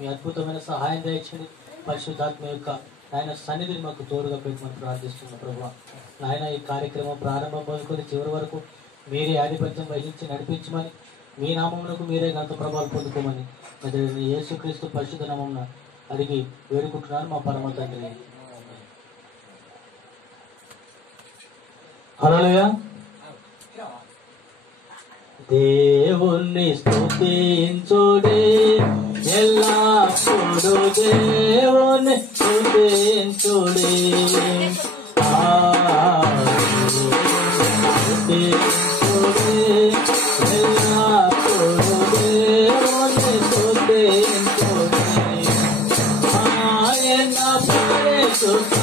మీ అద్భుతమైన సహాయం దయచండి. పరిశుద్ధాత్మ యొక్క ఆయన సన్నిధిని మాకు తోడుగా పెట్టమని ప్రార్థిస్తున్నాం ప్రభువా. నాయన ఈ కార్యక్రమం ప్రారంభం మొదలుకొని చివరి వరకు మీరే ఆధిపత్యం వహించి నడిపించమని, మీ నామమునకు మీరే ఘనత ప్రభావాలు పొందుకోమని యేసుక్రీస్తు పరిశుద్ధ నామమున అడిగి వేడుకుంటున్నాను మా పరమ తండ్రి. హల్లెలూయా. దేవుణ్ణి స్తుతించుడి, ఎల్లప్పుడూ దేవుణ్ణి స్తుతించుడి. స్తుతించుడి, ఎల్లప్పుడూ దేవుణ్ణి స్తుతించుడి. ఆయన పరిశుద్ధ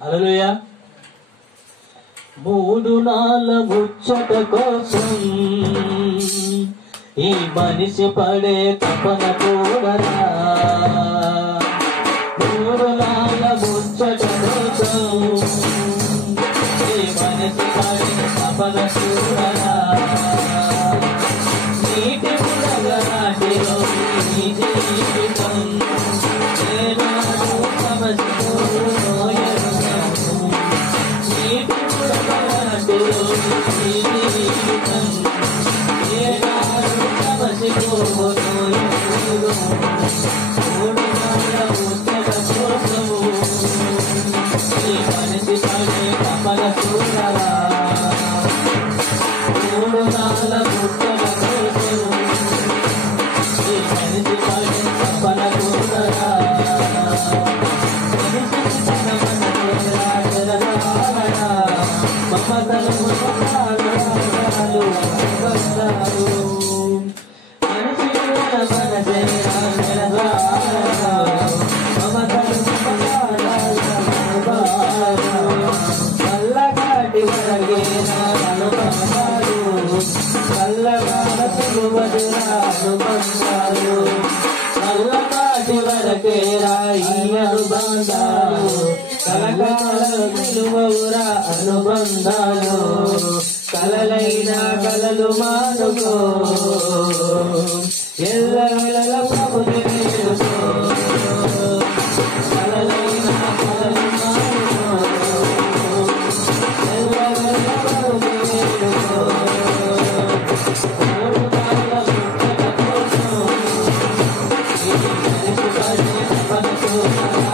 హల్లెలూయా. మూడు నాళ్ళ ముచ్చట కోసం ఈ మనిషి పడే తపన కూడరా. మూడు నాళ్ళ ముచ్చట కోసం ఈ మనిషి పడే తపన కూడరా. నీటి పుడగలాంటిలో నీ జీవితం ఏనాడు సమస్య నీటి పుడగలాంటిలో నీ జీవితం ఏనాడు సమసిపోను. మూడు నాళ్ళ ముచ్చట కోసము ఈ మనిషి పడే తపన చూడరా. మూడు నాళ్ళ ముచ్చట కోసము ఈ మనిషి పడే తపన చూడరా. మమతలు కల్లగాటి వరగేనా అనుబంధాలు, కల్లగాడు అనుబంధాలు, కల్లగాటి వరకేరా ఈ అనుబంధాలు, కలకాల నిలువవురా అనుబంధాలు. కలలైన కలలు మానుకో, ఎల్లవెల్ల ప్రభుని వేడుకో. కలలైన కలలు మానుకో, ఎల్లవెల్ల ప్రభుని వేడుకో. మూడు నాళ్ళ ముచ్చట కోసం ఈ మనిషి పడే తపన చూడరా.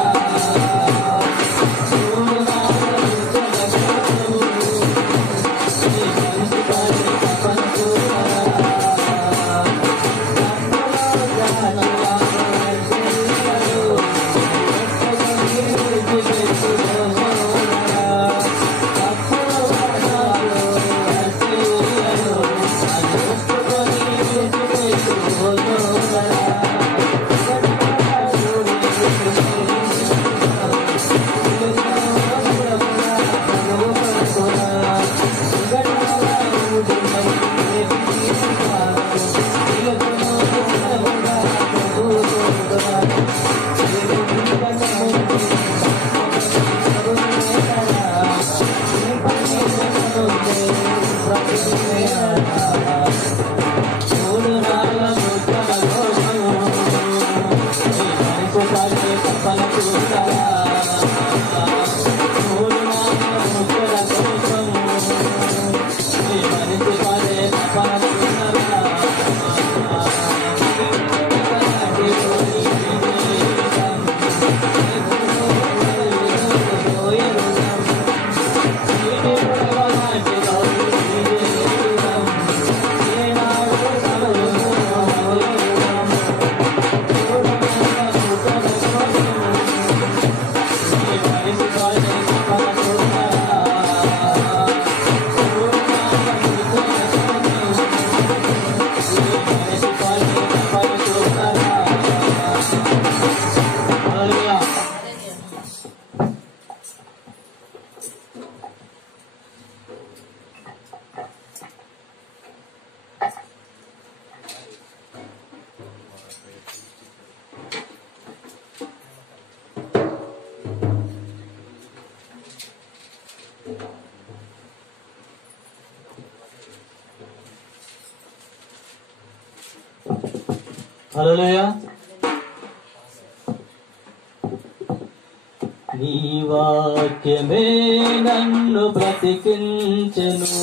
హల్లెలూయా. నీ వాక్యమే నన్ను బ్రతికించెను,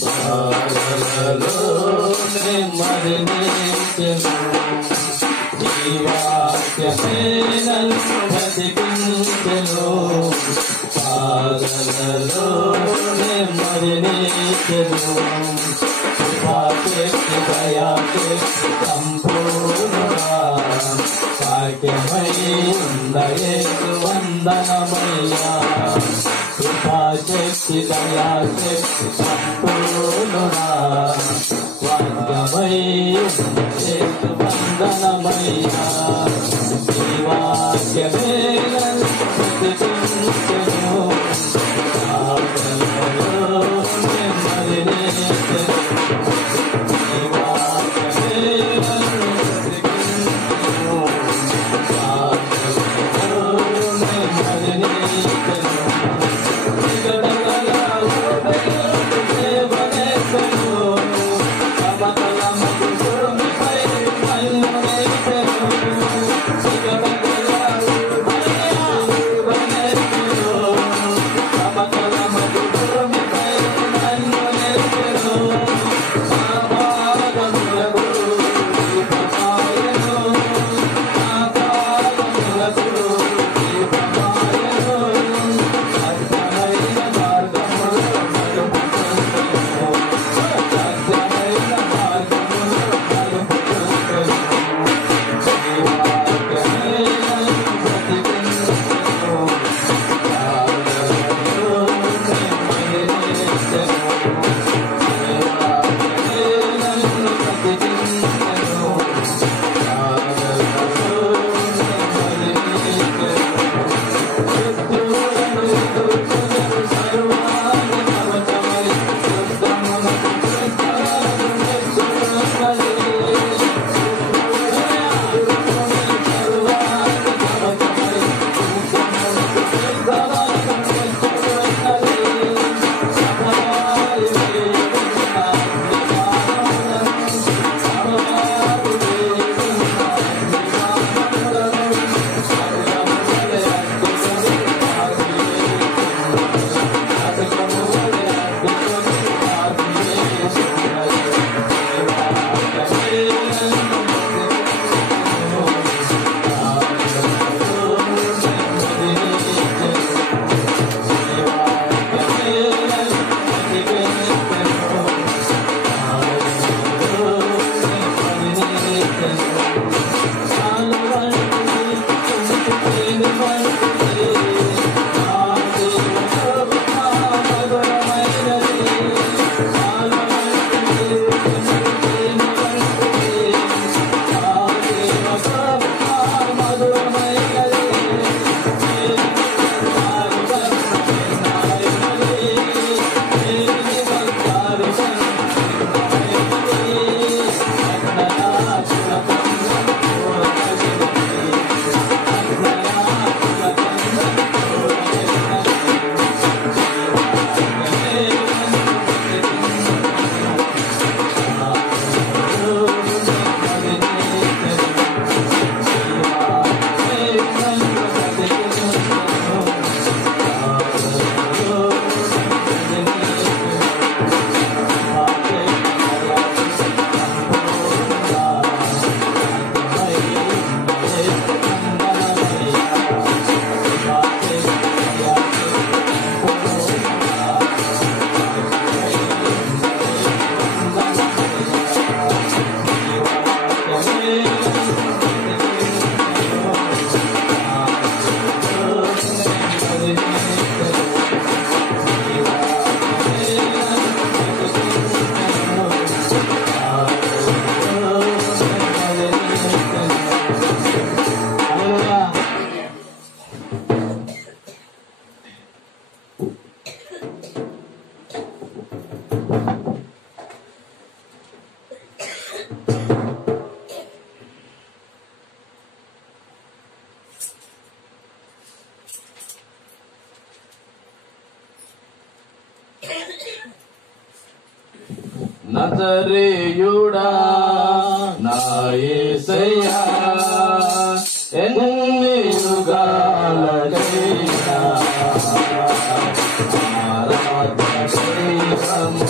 బాధలలో నెమ్మదినిచ్చెను. నీ వాక్యమే నన్ను బ్రతికించెను, బాధలలో నెమ్మదినిచ్చెను. కృపాశక్తి దయాశక్తి సంపూర్ణుడా, వాక్యమై ఉన్న యేసు వందనమయ్యా. కృపాశక్తి దయాశక్తి సంపూర్ణుడా, వాక్యమై ఉన్న యేసు వందనమయ్యా. నీ వాక్యమే నన్ను బ్రతికించెను, బాధలలో నెమ్మదినిచ్చెను. నీ వాక్యమే నన్ను బ్రతికించెను, బాధలలో నెమ్మదినిచ్చెను. విగడగల ఊపిరి సేవనేసెను, సమతలమగు భూమిపై మన్నునేసెను. విగడగల ఊపిరి సేవనేసెను, సమతలమగు భూమిపై మన్నునేసెను. నా పాదములకు దీపమాయెను, నా పాదములకు దీపమాయెను. సత్యమైన మార్గములో నడుపుకొందును, సత్యమైన మార్గములో నడుపుకొందును. నీ వాక్యమే నన్ను బ్రతికించెను, బాధలలో నెమ్మదినిచ్చెను. నీ వాక్యమే నన్ను బ్రతికించెను, బాధలలో నెమ్మదినిచ్చెను. శత్రువులను ఎదుర్కొనెను సర్వాంగ కవచమై, యుద్ధమునకు సిద్ధులను నెచ్చుకొన్నది. శత్రువులను ఎదుర్కొనెను సర్వాంగ కవచమై, యుద్ధమునకు సిద్ధులను నెచ్చుకొన్నది. సభవారి వేడున అగ్నిబాణములను, సభవారి వేడున అగ్నిబాణములను, సర్వములే అగ్నికొని ఆర్పివేయుచున్నది, సర్వములే అగ్నికొని ఆర్పివేయుచున్నది. నీ వాక్యమే నన్ను బ్రతికించెను, బాధలలో నెమ్మదినిచ్చెను. నీ వాక్యమే నన్ను బ్రతికించెను, బాధలలో నెమ్మదినిచ్చెను. చాలు వంటిది కుంటి తేనె వంటిది, నా జీవనోపాధి మధురమైనది. చాలు వంటిది కుంటి తేనె వంటిది, నా జీవనోపాధి మధురమైనది. బంగారు వర్ణమైనది, మేలిమి బంగారు వర్ణమైనది. అగ్నరాశుల కందం కోరగలిగినది, అగ్నరాశుల కందం కోరగలిగినది. నీ వాక్యమే నన్ను బ్రతికించెను, బాధలలో నెమ్మదినిచ్చెను. నీ వాక్యమే నన్ను బ్రతికించెను, బాధలలో నెమ్మదినిచ్చెను. నజరేయుడా నా యేసు యేసయ్యా ఎన్ని యుగాలకైనా ఆరాధన చేయము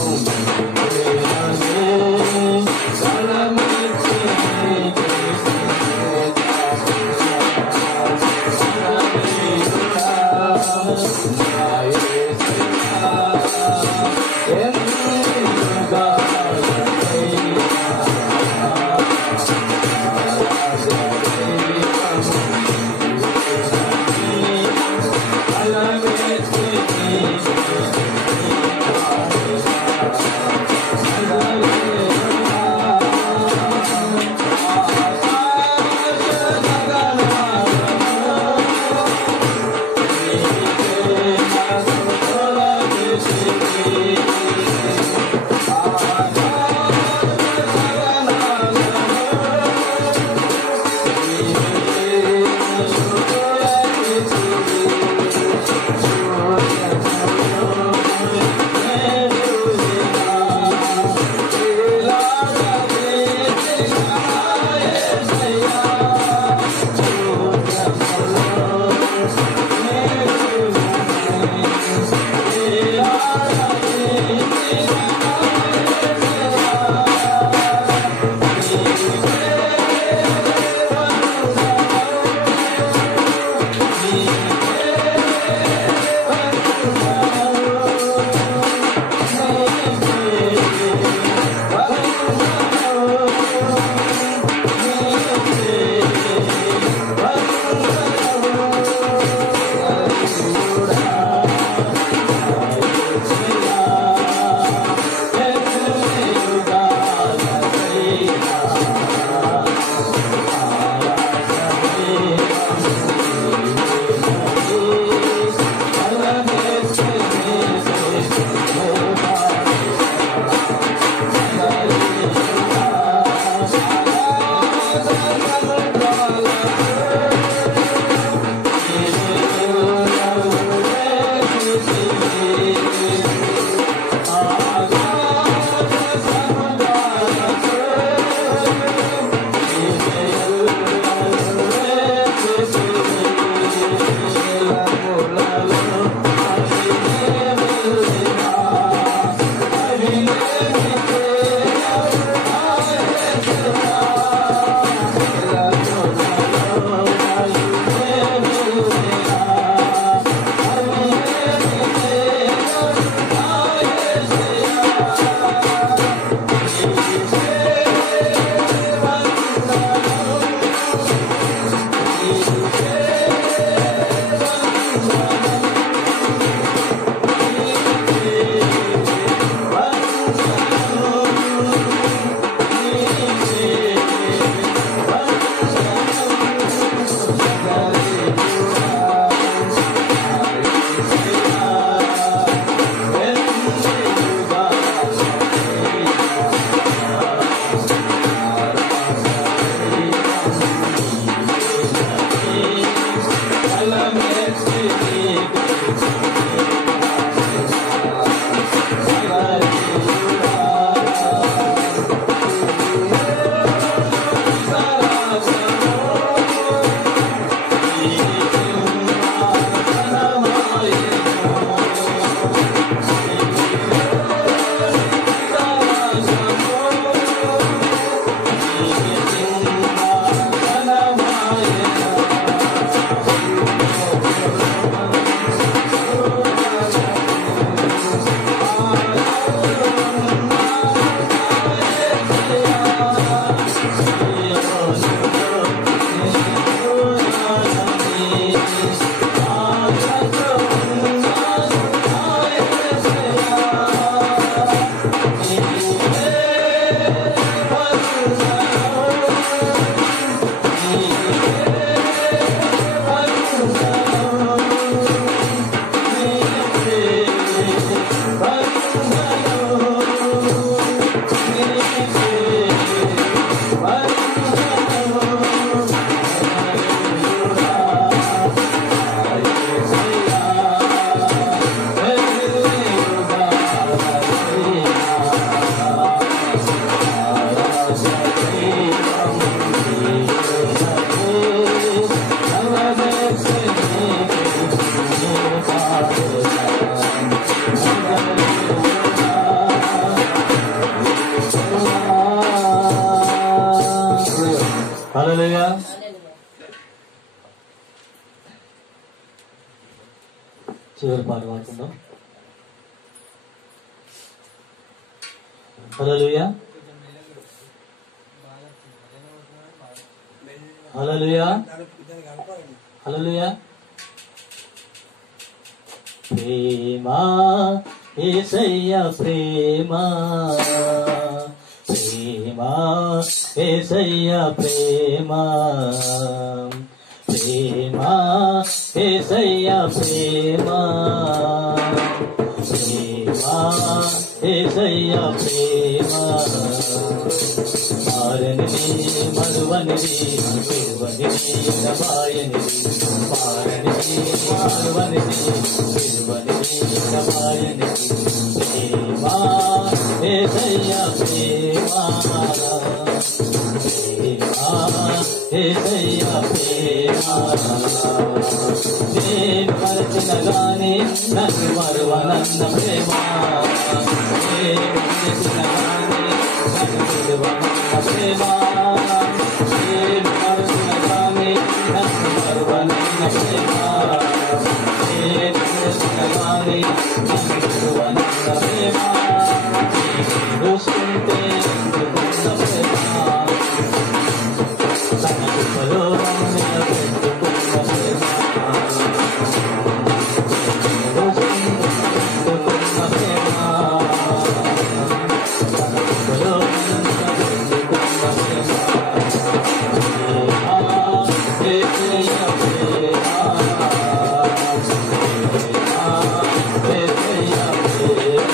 చివరి పాట పాడుకుందాం. హల్లెలూయా హల్లెలూయా హల్లెలూయా. ప్రేమా యేసయ్యా ప్రేమా, ప్రేమా యేసయ్యా ప్రేమా, ప్రేమా యేసయ్యా ప్రేమా, ప్రేమా యేసయ్యా ప్రేమా. మారనిది మరువనిది విలువనిది ఎడబాయనిది, మారనిది మరువనిది విలువనిది ఎడబాయనిది. ప్రేమా యేసయ్యా ప్రేమా, ప్రేమా యేసయ్యా ప్రేమా. నేను మరచిన గాని నన్ను మరువనన్న ప్రేమ, నేను మరచిన గాని నన్ను విలువనన్న ప్రేమ, నేను మరచిన గాని నన్ను మరువనన్న ప్రేమ, నేను మరచిన గాని నన్ను విలువనన్న ప్రేమ. చూస్తుంటే ఎందుకున్న ప్రేమ, తన కృపలో నన్ను నిలబెట్టుకున్న ప్రేమ, చూస్తుంటే ప్రేమ, తన కృపలో నన్ను నిలబెట్టుకున్న ప్రేమ. యేసయ్యా ప్రేమ, యేసయ్యా ప్రేమ,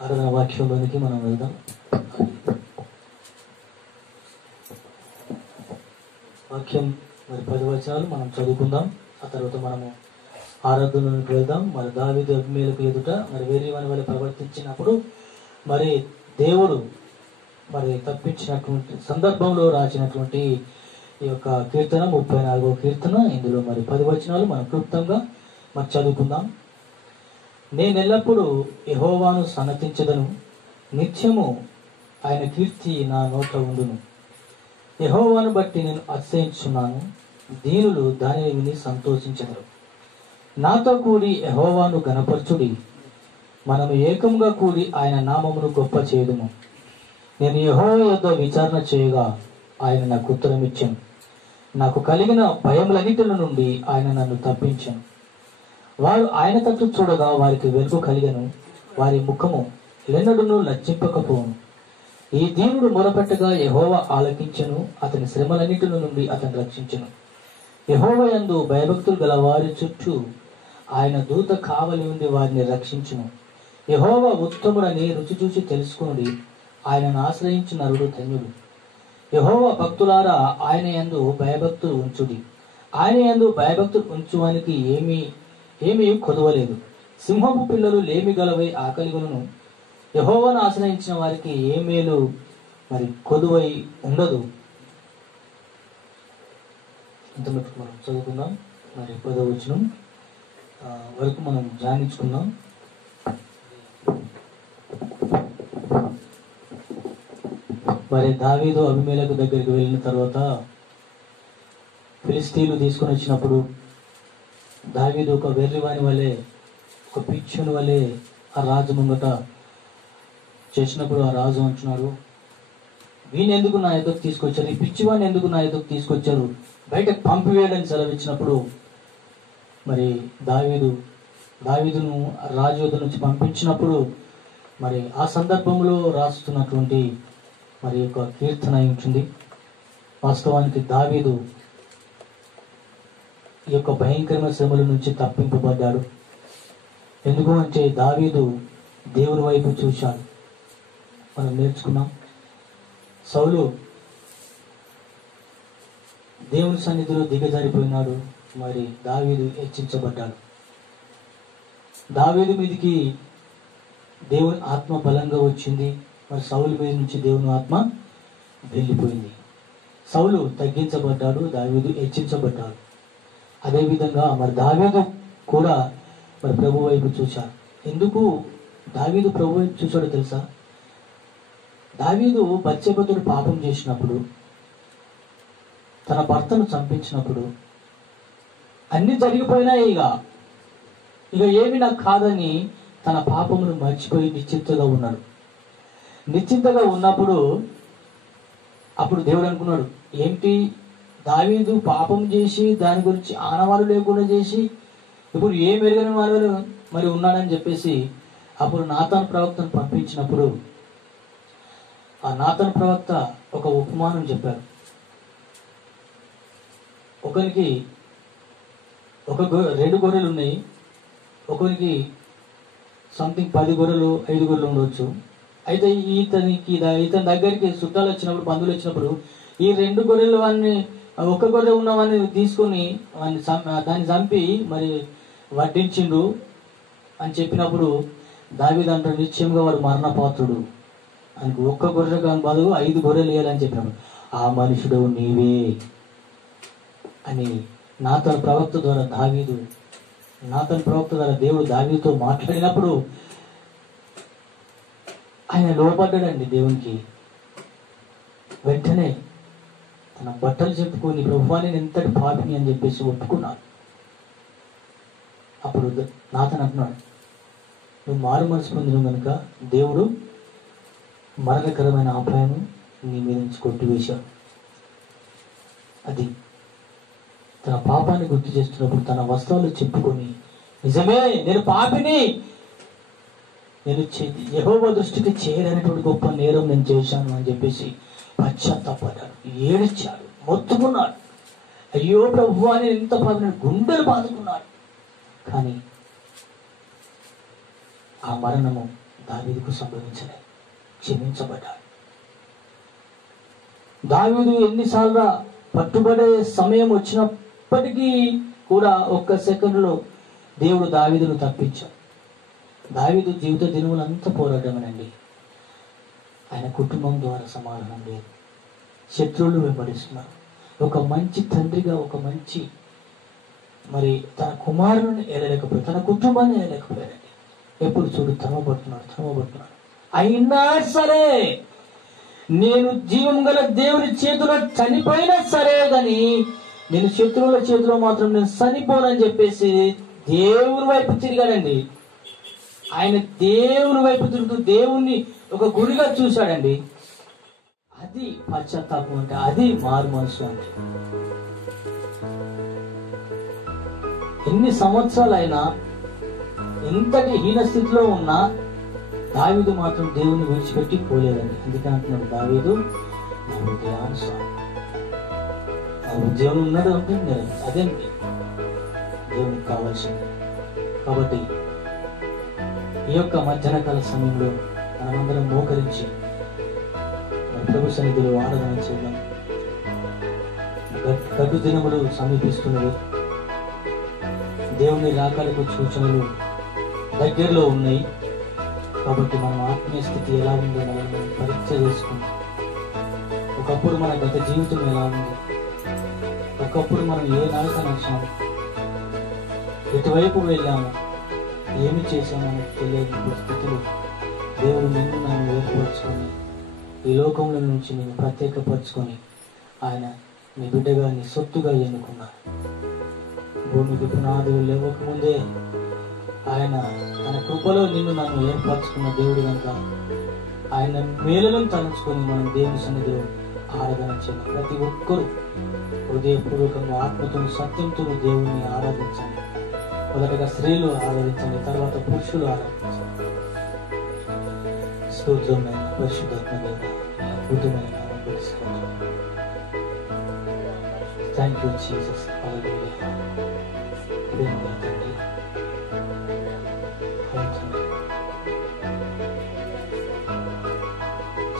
ఆరాధన వాక్యంలోనికి మనం వెళ్దాం. వాక్యం మరి 10 వచనాలు మనం చదువుకుందాం. ఆ తర్వాత మనము ఆరాధనలోకి వెళ్దాం. మరి దావీదు అబీమెలెకు ఎదుట మరి వేరేవాని వలె ప్రవర్తించినప్పుడు మరి దేవుడు మరి తప్పించినటువంటి సందర్భంలో రాసినటువంటి ఈ యొక్క కీర్తన 34వ కీర్తన. ఇందులో మరి 10 వచనాలు మనం క్లుప్తంగా మరి చదువుకుందాం. నేనెల్లప్పుడూ యెహోవాను సన్నతించెదను, నిత్యము ఆయన కీర్తి నా నోట ఉండును. యెహోవాను బట్టి నేను అతిశయించుచున్నాను, దీనులు దానిని విని సంతోషించెదరు. నాతో కూడి యెహోవాను ఘనపరచుడి, మనము ఏకంగా కూడి ఆయన నామమును గొప్ప చేయుదుము. నేను యెహోవా యొద్ద విచారణ చేయగా ఆయన నాకు ఉత్తరమిచ్చెను. నాకు కలిగిన భయములన్నిటిల నుండి ఆయన నన్ను తప్పించెను. వారు ఆయన తట్టు చూడగా వారికి వెలుగు కలిగెను, వారి ముఖము ఎన్నడూనూ లజ్జింపకపోవును. ఈ దీనుడు మొరపెట్టగా యెహోవా ఆలకించెను, అతని శ్రమలన్నిటి నుండి అతను రక్షించెను. యెహోవా యందు భయభక్తులు గల వారి చుట్టూ ఆయన దూత కావలి ఉండి వారిని రక్షించును. యెహోవా ఉత్తముడని రుచి చూసి తెలుసుకునుడి, ఆయనను ఆశ్రయించిన నరుడు ధన్యుడు. యెహోవా భక్తులారా ఆయన యందు భయభక్తులు ఉంచుడి. ఆయన యందు భయభక్తులు ఉంచువానికి ఏమీ కొదవలేదు. సింహపు పిల్లలు లేమి గలవై ఆకలిగొను, యెహోవాను ఆశ్రయించిన వారికి ఏ మేలు మరి కొదువై ఉండదు. ఇంతమట్టుకు మనం చదువుకుందాం. మరి 10వ వచనం వరకు మనం ధ్యానించుకుందాం. మరి దావీదు అబీమెలెకు దగ్గరికి వెళ్ళిన తర్వాత ఫిలిస్తీన్లు తీసుకొని వచ్చినప్పుడు దావీదు ఒక వెర్రివాని వలె, ఒక పిచ్చుని వలె ఆ రాజు ముంగట చేసినప్పుడు ఆ రాజు అంటున్నాడు, వీని ఎందుకు నా ఎదుకు తీసుకొచ్చారు, ఈ పిచ్చివాడిని ఎందుకు నా ఎదుకు తీసుకొచ్చారు, బయటకు పంపివేయడానికి సెలవిచ్చినప్పుడు మరి దావీదును రాజు వద్ద నుంచి పంపించినప్పుడు మరి ఆ సందర్భంలో రాస్తున్నటువంటి మరి ఒక కీర్తన అయి ఉంటుంది. వాస్తవానికి దావీదు ఈ యొక్క భయంకరమైన శ్రమల నుంచి తప్పింపబడ్డాడు. ఎందుకు అంటే దావీదు దేవుని వైపు చూశాడు. మనం నేర్చుకున్నాం. సౌలు దేవుని సన్నిధిలో దిగజారిపోయినాడు. మరి దావీదు హెచ్చించబడ్డాడు. దావీదు మీదికి దేవుని ఆత్మ బలంగా వచ్చింది. మరి సౌలు మీద నుంచి దేవుని ఆత్మ వెళ్ళిపోయింది. సౌలు తగ్గించబడ్డాడు, దావీదు హెచ్చించబడ్డాడు. అదేవిధంగా మరి దావీదు కూడా మరి ప్రభు వైపు చూశాడు. ఎందుకు దావీదు ప్రభు వైపు చూశాడో తెలుసా? దావీదు బత్షెబతో పాపం చేసినప్పుడు, తన భర్తను చంపించినప్పుడు అన్ని జరిగిపోయినాయి. ఇక ఏమి నాకు కాదని తన పాపమును మర్చిపోయి నిశ్చింతగా ఉన్నాడు. నిశ్చింతగా ఉన్నప్పుడు అప్పుడు దేవుడు అనుకున్నాడు, ఏంటి దావీదు పాపం చేసి దాని గురించి ఆనవాళ్ళు లేకుండా చేసి ఇప్పుడు ఏం ఎరగని వాళ్ళు మరి ఉన్నాడని చెప్పేసి అప్పుడు నాతాను ప్రవక్తను పంపించినప్పుడు ఆ నాతాను ప్రవక్త ఒక ఉపమానం చెప్పారు. ఒకరికి 2 గొర్రెలు ఉన్నాయి, ఒకరికి సంథింగ్ 10 గొర్రెలు 5 గొర్రెలు ఉండవచ్చు. అయితే ఇతని దగ్గరికి చుట్టాలు వచ్చినప్పుడు, బంధువులు వచ్చినప్పుడు ఈ 2 గొర్రెలు వాడిని, ఒక గొర్రె ఉన్నవాడిని తీసుకొని దాన్ని చంపి మరి వడ్డించిండు అని చెప్పినప్పుడు దావీదు అంటాడు, నిశ్చయంగా వాడు మరణపాత్రుడు, ఆయనకు ఒక్క గొర్రె కాని బదులు 5 గొర్రెలు వేయాలని చెప్పినప్పుడు ఆ మనుషుడు నీవే అని నాతాను ప్రవక్త ద్వారా దేవుడు దావీదుతో మాట్లాడినప్పుడు ఆయన లోపడ్డాడండి దేవునికి. వెంటనే తన బట్టలు చెప్పుకొని ప్రభువా నేను ఎంతటి పాపిని అని చెప్పేసి ఒప్పుకున్నాడు. అప్పుడు నాతను అంటున్నాడు, నువ్వు మారు మనసు పొందిన కనుక దేవుడు మరణకరమైన అపాయాన్ని నీ మీద నుంచి కొట్టివేశాడు. అది తన పాపాన్ని గుర్తు చేస్తున్నప్పుడు తన వస్త్రాలు చెప్పుకొని, నిజమే నేను పాపిని, నేను యెహోవా దృష్టికి చేయలేనటువంటి గొప్ప నేరం నేను చేశాను అని చెప్పేసి పశ్చాత్తాపడ్డాడు, ఏడ్చాడు, మొత్తుకున్నాడు. అయ్యో ప్రభువా నేను ఇంత పాపిని, గుండెలు బాదుకున్నాడు. కానీ ఆ మరణము దావీదుకు సంభవించలేదు, క్షమించబడ్డాడు. దావీదు ఎన్నిసార్లు పట్టుబడే సమయం వచ్చినప్పటికీ కూడా ఒక్క సెకండ్లో దేవుడు దావీదును తప్పించాడు. దావీదు జీవిత దినములంతా పోరాటమేనండి. ఆయన కుటుంబం ద్వారా సమాధానం లేదు, శత్రువులు వెంబడిస్తున్నారు. ఒక మంచి తండ్రిగా, ఒక మంచి మరి తన కుమారుని ఏలలేకపోయాడు, తన కుటుంబాన్ని ఏలలేకపోయాడండి. ఎప్పుడు చూడు తరమబడుతున్నాడు. అయినా సరే నేను జీవం గల దేవుని చేతిలో చనిపోయినా సరే కానీ నేను శత్రువుల చేతిలో మాత్రం నేను చనిపోనని చెప్పేసి దేవుని వైపు తిరిగాడండి. ఆయన దేవుని వైపు తిరుగుతూ దేవుణ్ణి ఒక గురిగా చూశాడండి. అది పశ్చాత్తాపం అంటే, అది మారు మనసు అంటే. ఎన్ని సంవత్సరాలైనా ఎంతటి హీన స్థితిలో ఉన్నా దావీదు మాత్రం దేవుని విడిచిపెట్టి పోలేదండి. అందుకే అంటున్నాడు దావీదు నా హృదయానుసారం. ఆ ఉద్యోగం ఉన్నాడు అంటే అదే దేవునికి కావాల్సింది. కాబట్టి ఈ యొక్క మధ్యాహ్న కాల సమయంలో మనమందరం మోకరించి ప్రభు సన్నిధిలో ఆరాధన చేద్దాం. గడ్డు దినములు సమీపిస్తున్నవి. దేవుని రాకడకు సూచనలు దగ్గరలో ఉన్నాయి. కాబట్టి మనం ఆత్మీయ స్థితి ఎలా ఉందో మనం పరీక్ష చేసుకుంటాం. ఒకప్పుడు మన గత జీవితం ఎలా ఉంది, ఒకప్పుడు మనం ఏ నడక నడిచాము, ఎటువైపు వెళ్ళాము, ఏమి చేశామని తెలియని స్థితిలో దేవుడు నిన్ను నన్ను ఏర్పరచుకొని ఈ లోకంలో నుంచి నేను ప్రత్యేకపరచుకొని ఆయన నీ బిడ్డగా, నీ సొత్తుగా ఎన్నుకున్నాడు. భూమికి పునాదులు లేవకముందే ఆయన తన కృపలో నిన్ను నన్ను ఏర్పరచుకున్న దేవుడు కనుక ఆయన మేలులను తలంచుకొని మనం దేవుని సన్నిధిలో ఆరాధన చేయాలి. ప్రతి ఒక్కరూ హృదయపూర్వకంగా ఆత్మతో సత్యంతో దేవుణ్ణి ఆరాధించండి. మొదటగా స్త్రీలు ఆరాధించండి, తర్వాత పురుషులు ఆరాధించండి. స్తోత్రమైన పరిశుద్ధాత్మమైన అద్భుతమైన థ్యాంక్ యూ జీసస్. హల్లెలూయా. ప్రేమగా తండ్రి,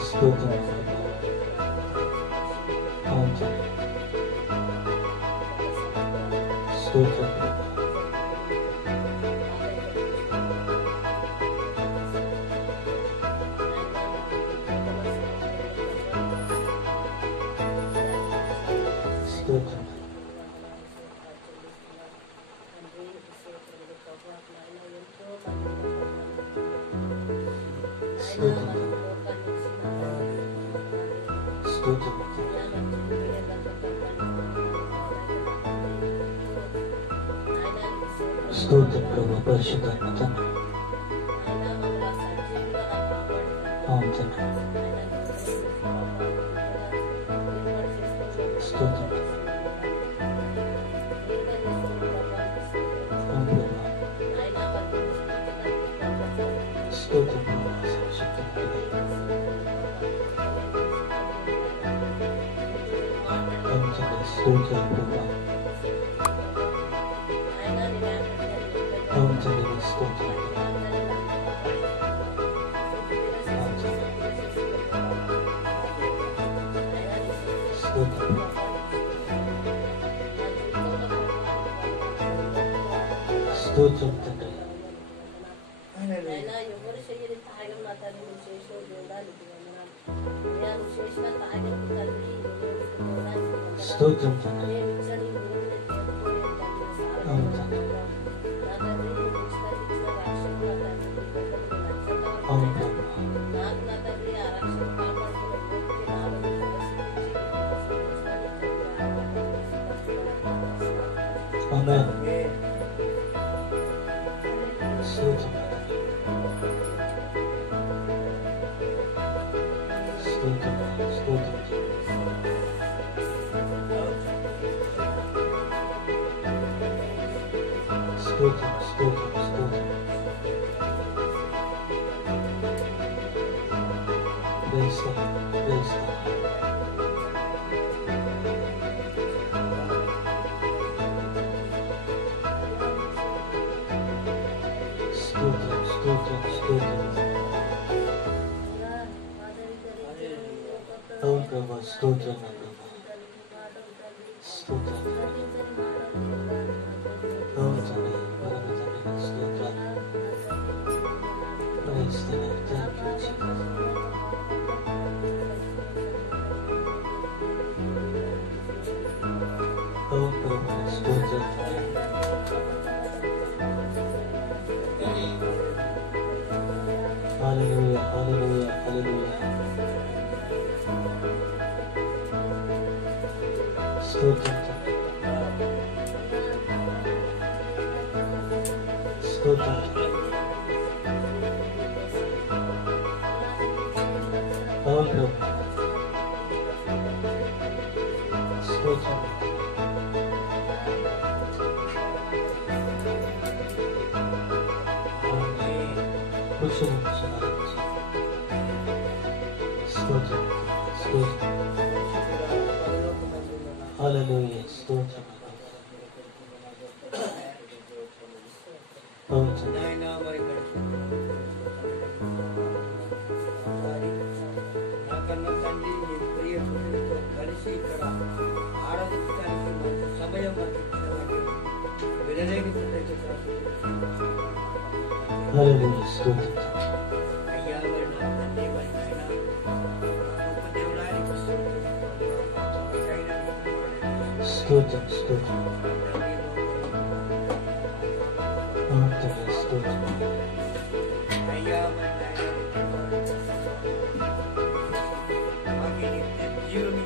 స్తోత్రం. స్తోత్రం. స్తోత్రం ప్రభు. పరిశుద్ధాత్మ తండ్రి, అవును తండ్రి. స్తోత్రం. స్తోత్రం. స్తోత్రం ప్రభు. అవును తండ్రి. స్తోత్రం. స్తోత్రం. స్తోత్రం తండ్రి. ఎవరు చెయ్యని తాగం నా తల్లి నువ్వు చేసిన చూడడానికి నువ్వు చేసిన తాగం తల్లి స్తోత్రం తండ్రి. అవును తండ్రి. అవును ప్రభు. ఆమేన్. స్తోత్రం. స్తోత్రం. స్తోత్రం. స్తోత్రం. స్తోత్రం. స్తోత్రం. Praise God. Praise God. స్తోత్రం. స్తోత్రం. స్తోత్రం. అవును ప్రభా. స్తోత్రం ప్రభా. స్తోత్రం. నటించని మాటలు అవును తండ్రి, పరమ తండ్రి స్తోత్రం. Praise the Lord. Thank you, Jesus. అవును ప్రభు, స్తోత్రం. హల్లెలూయా, హల్లెలూయా, హల్లెలూయా. స్తోత్రం తండ్రి. స్తోత్రం తండ్రి. అవును ప్రభు, స్తోత్రం. కూర్చొని స్తోత్రం, స్తోత్రం. హల్లెలూయా, స్తోత్రం. అవును తండ్రి. నాయనా మరి నాకన్నా తండ్రి నీ ప్రియ పుత్రులతో కలిసి ఇక్కడ ఆరాధించడానికి మంచి సమయం వినలేకపోతే హల్లెలూయా, స్తోత్రం. అయ్యా మరి నా తండ్రి మరి నాయన గొప్ప దేవుడానికి స్తోత్రం, స్తోత్రం. అవును తండ్రి, స్తోత్రం. అయ్యా మరి నాయన మాకు నిత్య జీవం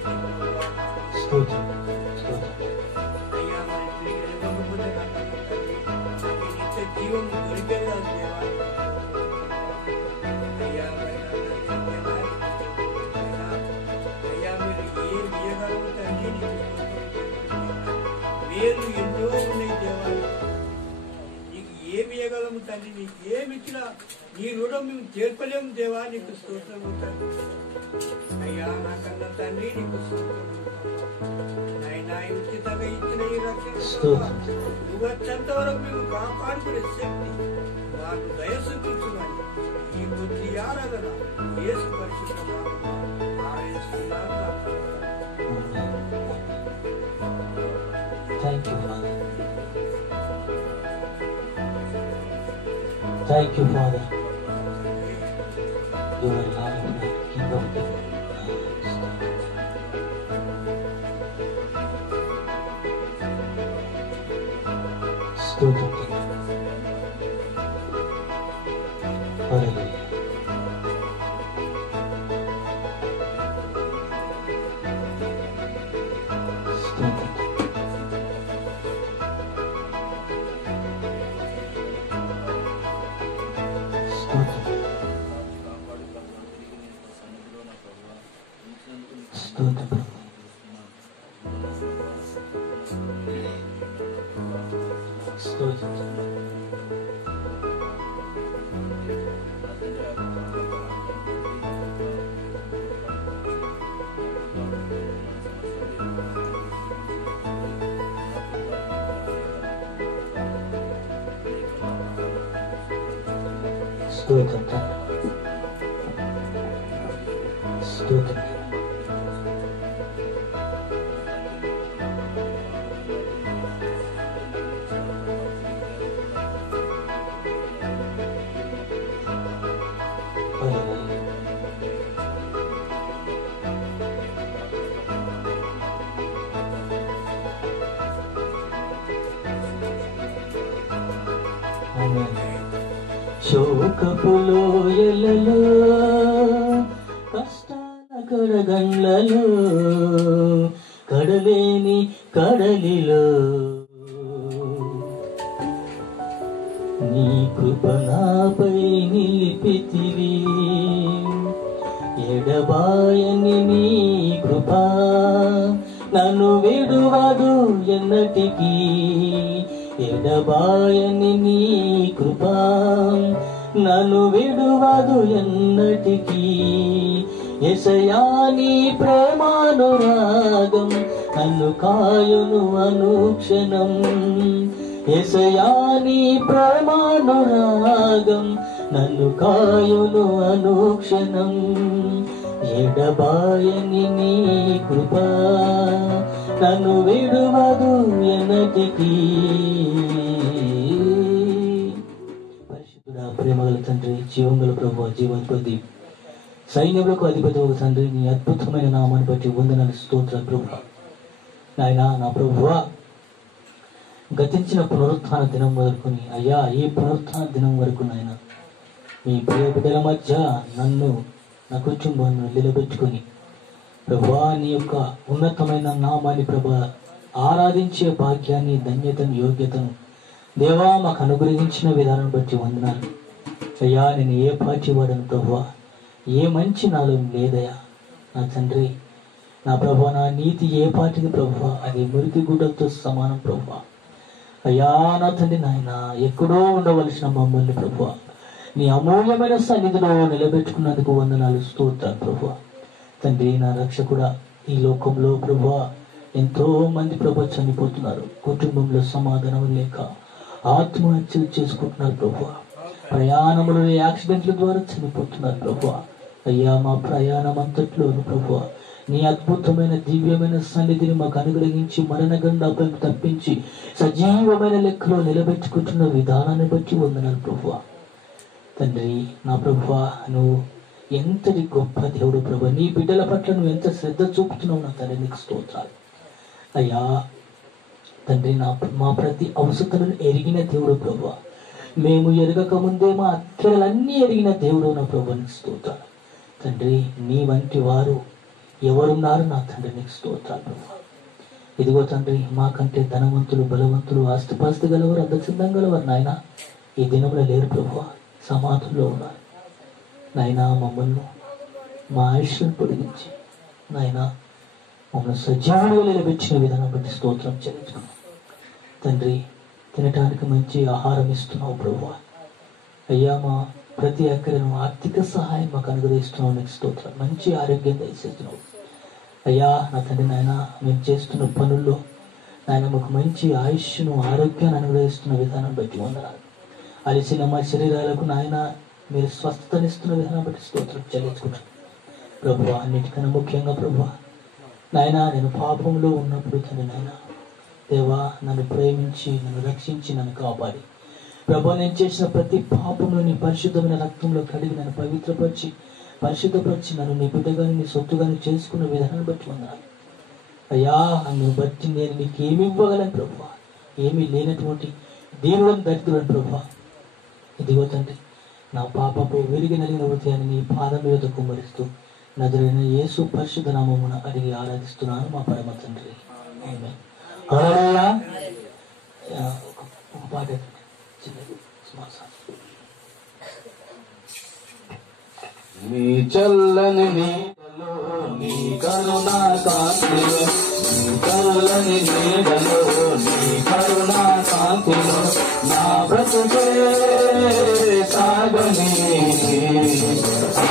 స్తోత్రం, స్తోత్రం. అయ్యా మరి తిరిగి ఇవ్వకపోతే నాకు తండ్రి మాకు నిత్య జీవం దొరికేది కాదు దేవా. అయ్యా మరి నా తండ్రి దేవా, అయ్యా మీరు ఏం ఇయ్యగలరు తండ్రి, వేరు ఎన్నో ఉన్నాయి దేవా. నీకు ఏమి ఇవ్వగలము తండ్రి, నీకు ఏమి ఇచ్చినా నీ రుణం మేము చేర్పలేము దేవా. నీకు స్తోత్రము తండ్రి. అయ్యా నాకన్నా తండ్రి నీకు స్తోత్రము. నాయనా ఉచితంగా ఇచ్చిన ఈ రక్షణ స్తోత్రం. నువ్వు వచ్చేంత వరకు మేము కాపాడుకునే శక్తి మాకు దయచూపించుమని ఈ బుద్ధి ఆరాధన యేసు పరిశుద్ధ నామమున ఆరాధిస్తున్నాను. Thank you, Father. Thank you, Father. You are Lord of Lords, King of Kings. స్తోత్రం. హల్లెలూయా. స్తోత్రం. స్తోత్రం. స్తోత్రం. స్తోత్రం. స్తోత్రం. శోకపు లోయలలో కష్టాల కడగండ్లలో కడలేని కడలిలో నీ కృప నాపై నిలిపితివి. ఎడబాయని నీ కృప నన్ను విడువదు ఎన్నటికీ. ఎడబాయని నీ కృప నన్ను విడువదు ఎన్నటికీ. యేసయ్యా నీ ప్రేమానురాగం నన్ను కాయును అనుక్షణం. యేసయ్యా నీ ప్రేమానురాగం నన్ను కాయును అనుక్షణం. ఎడబాయని నీ కృప నన్ను విడువదు ఎన్నటికీ. పరిశుద్ధుడా, ప్రేమగల తండ్రి, జీవంగల ప్రభు, జీవాధిపతి, సైన్యములకు అధిపతి ఒక తండ్రి, నీ అద్భుతమైన నామాన్ని బట్టి వందనాలు, స్తోత్రాలు ప్రభు. నాయనా, నా ప్రభువా, గతించిన పునరుత్థాన దినం వరకుని అయ్యా, ఈ పునరుత్థాన దినం వరకు నాయన మీ ప్రియ బిడ్డల మధ్య నన్ను, నా కుటుంబాన్ని నిలబెట్టుకొని ప్రభువా, నీ యొక్క ఉన్నతమైన నామాన్ని ప్రభా ఆరాధించే భాగ్యాన్ని, ధన్యతను, యోగ్యతను దేవా మాకు అనుగ్రహించిన విధానం బట్టి వందనాలు అయ్యా. నేను ఏ పార్టీ వాడను ప్రభువా, ఏ మంచి నాలో లేదయా నా తండ్రి. నా ప్రభువా, నా నీతి ఏ పార్టీకి ప్రభువా, అది మురికి గుడ్డలతో సమానం ప్రభువా. అయ్యా నా తండ్రి నాయన, ఎక్కడో ఉండవలసిన మమ్మల్ని ప్రభువా నీ అమూల్యమైన సన్నిధిలో నిలబెట్టుకున్నందుకు వందనాలు, స్తోత్రాలు ప్రభువా. తండ్రి, నా రక్షకుడా, ఈ లోకంలో ప్రభువా ఎంతో మంది ప్రభువా చనిపోతున్నారు. కుటుంబంలో సమాధానం లేక ఆత్మహత్యలు చేసుకుంటున్నారు ప్రభువా. ప్రయాణములు యాక్సిడెంట్ల ద్వారా చనిపోతున్నారు ప్రభువా. అయ్యా, మా ప్రయాణం అంతట్లోను ప్రభువా నీ అద్భుతమైన దివ్యమైన సన్నిధిని మాకు అనుగ్రహించి మరణగండాపై తప్పించి సజీవమైన లెక్కలో నిలబెట్టుకుంటున్న విధానాన్ని బట్టి వందనాలు ప్రభువా. తండ్రి, నా ప్రభువా, నువ్వు ఎంతటి గొప్ప దేవుడు ప్రభు. నీ బిడ్డల పట్ల నువ్వు ఎంత శ్రద్ధ చూపుతున్నావు నా తండ్రి, నీకు స్తోత్రాలు అయ్యా. తండ్రి, మా ప్రతి అవసరతలను ఎరిగిన దేవుడు ప్రభువా. మేము ఎరగక ముందే మా అక్కలన్నీ ఎరిగిన దేవుడు నా ప్రభు, నీకు స్తోత్రాలు తండ్రి. నీ వంటి వారు ఎవరున్నారు నా తండ్రి, నీకు స్తోత్రాలు ప్రభువా. ఇదిగో తండ్రి, మాకంటే ధనవంతులు, బలవంతులు, ఆస్తిపాస్తి గలవారు, అందచందం గలవారు నాయన ఈ దినంలో లేరు ప్రభువా, సమాధుల్లో ఉన్నారు నాయన. మమ్మల్ని మా ఆయుష్ను పొడిగించి నాయన మమ్మల్ని సజీవంగా నిలబెట్టిన విధానం బట్టి స్తోత్రం చెల్లించుకున్నాం తండ్రి. తినటానికి మంచి ఆహారం ఇస్తున్నావు ప్రభువా. అయ్యా, మా ప్రతి అక్కడను ఆర్థిక సహాయం మాకు అనుగ్రహిస్తున్నావు, నీకు స్తోత్రం. మంచి ఆరోగ్యం దయచేస్తున్నావు అయ్యా నా తండ్రి. నాయన, మేము చేస్తున్న పనుల్లో నాయన మాకు మంచి ఆయుష్ను, ఆరోగ్యాన్ని అనుగ్రహిస్తున్న విధానం బట్టి వందనాలు. అలిసిన మా శరీరాలకు నాయన మీరు స్వస్థతనిస్తున్న విధానం బట్టి స్తోత్రం చెల్లించుకుంటాను ప్రభువా. అన్నిటికన్నా ముఖ్యంగా ప్రభువా నాయన, నేను పాపంలో ఉన్నప్పుడు తండ్రి నాయన దేవా నన్ను ప్రేమించి, నన్ను రక్షించి, నన్ను కాపాడి ప్రభువా, నేను చేసిన ప్రతి పాపంలో నీ పరిశుద్ధమైన రక్తంలో కడిగి నన్ను పవిత్రపరిచి, పరిశుద్ధపరిచి నన్ను నీ బిడ్డగాని, నీ సొత్తుగాని చేసుకున్న విధానం బట్టి వందనాలు అయ్యా. నన్ను బట్టి నేను నీకు ఏమి ఇవ్వగలను ప్రభువా, ఏమీ లేనటువంటి దీనులను దరిద్రులను ప్రభువా. ఇదిగో తండ్రి, నా పాపపు విరిగి నలిగిన హృదయాన్ని నీ పాదం మీద కుమ్మరిస్తూ నజరైన యేసు పరిశుద్ధ నామమున అడిగి ఆరాధిస్తున్నాను మా పరమ తండ్రి, ఆమేన్. హల్లెలూయా. ఒక పాట చిన్నది నీ చల్లని నీడలో, నీ కరుణా కాంతిలో, నీ చల్లని నీడలో, నీ కరుణా కాంతిలో నా బ్రతుకే సాగని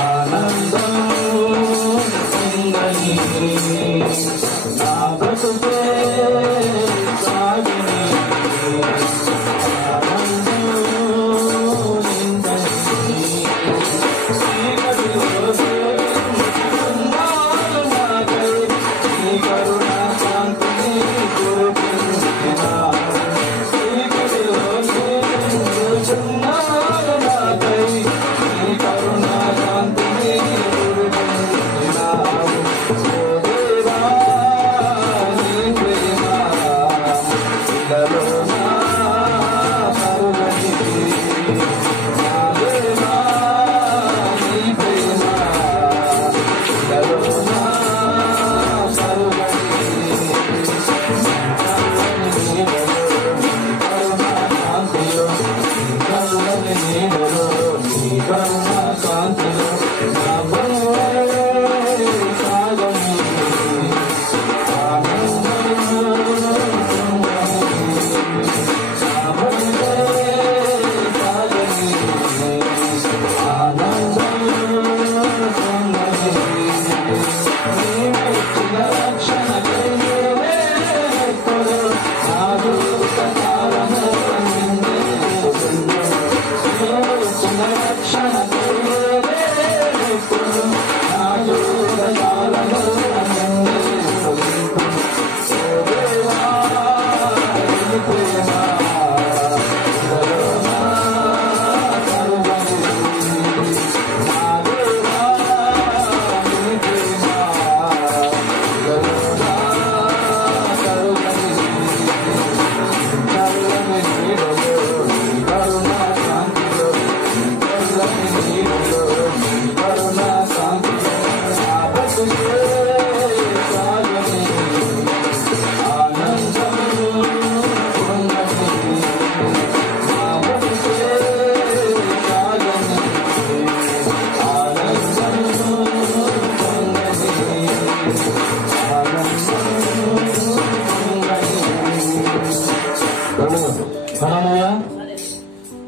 ఆనందం సింగని, నా బ్రతుకే సాగని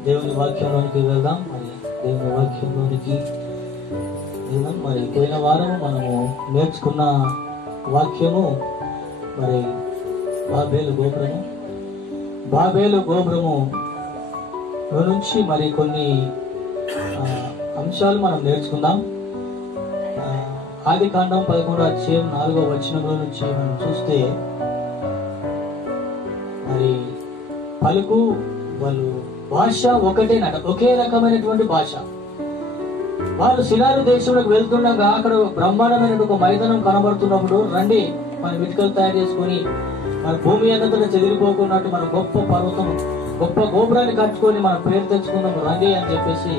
దేవుని వాక్యంలోనికి వెళ్దాం. మరి దేవుని వాక్యంలోనికి వెళ్దాం. మరి పోయిన వారం మనము నేర్చుకున్న వాక్యము మరి బాబేలు గోపురము నుంచి మరి కొన్ని అంశాలు మనం నేర్చుకుందాం. ఆదికాండం 11వ అధ్యాయం 4వ వచనంలో నుంచి మనం చూస్తే మరి పలుకు వాళ్ళు భాష ఒకటేనట, ఒకే రకమైనటువంటి భాష. వాళ్ళు సినారు దేశంలోకి వెళ్తుండగా అక్కడ బ్రహ్మాండమైన ఒక మైదానం కనబడుతున్నప్పుడు, రండి మన ఇటుకలు తయారు చేసుకుని మన భూమి అన్నతను చెదిరిపోకున్నట్టు మన గొప్ప పర్వతం, గొప్ప గోపురాన్ని కట్టుకొని మన పేరు తెచ్చుకుందాం రండి అని చెప్పేసి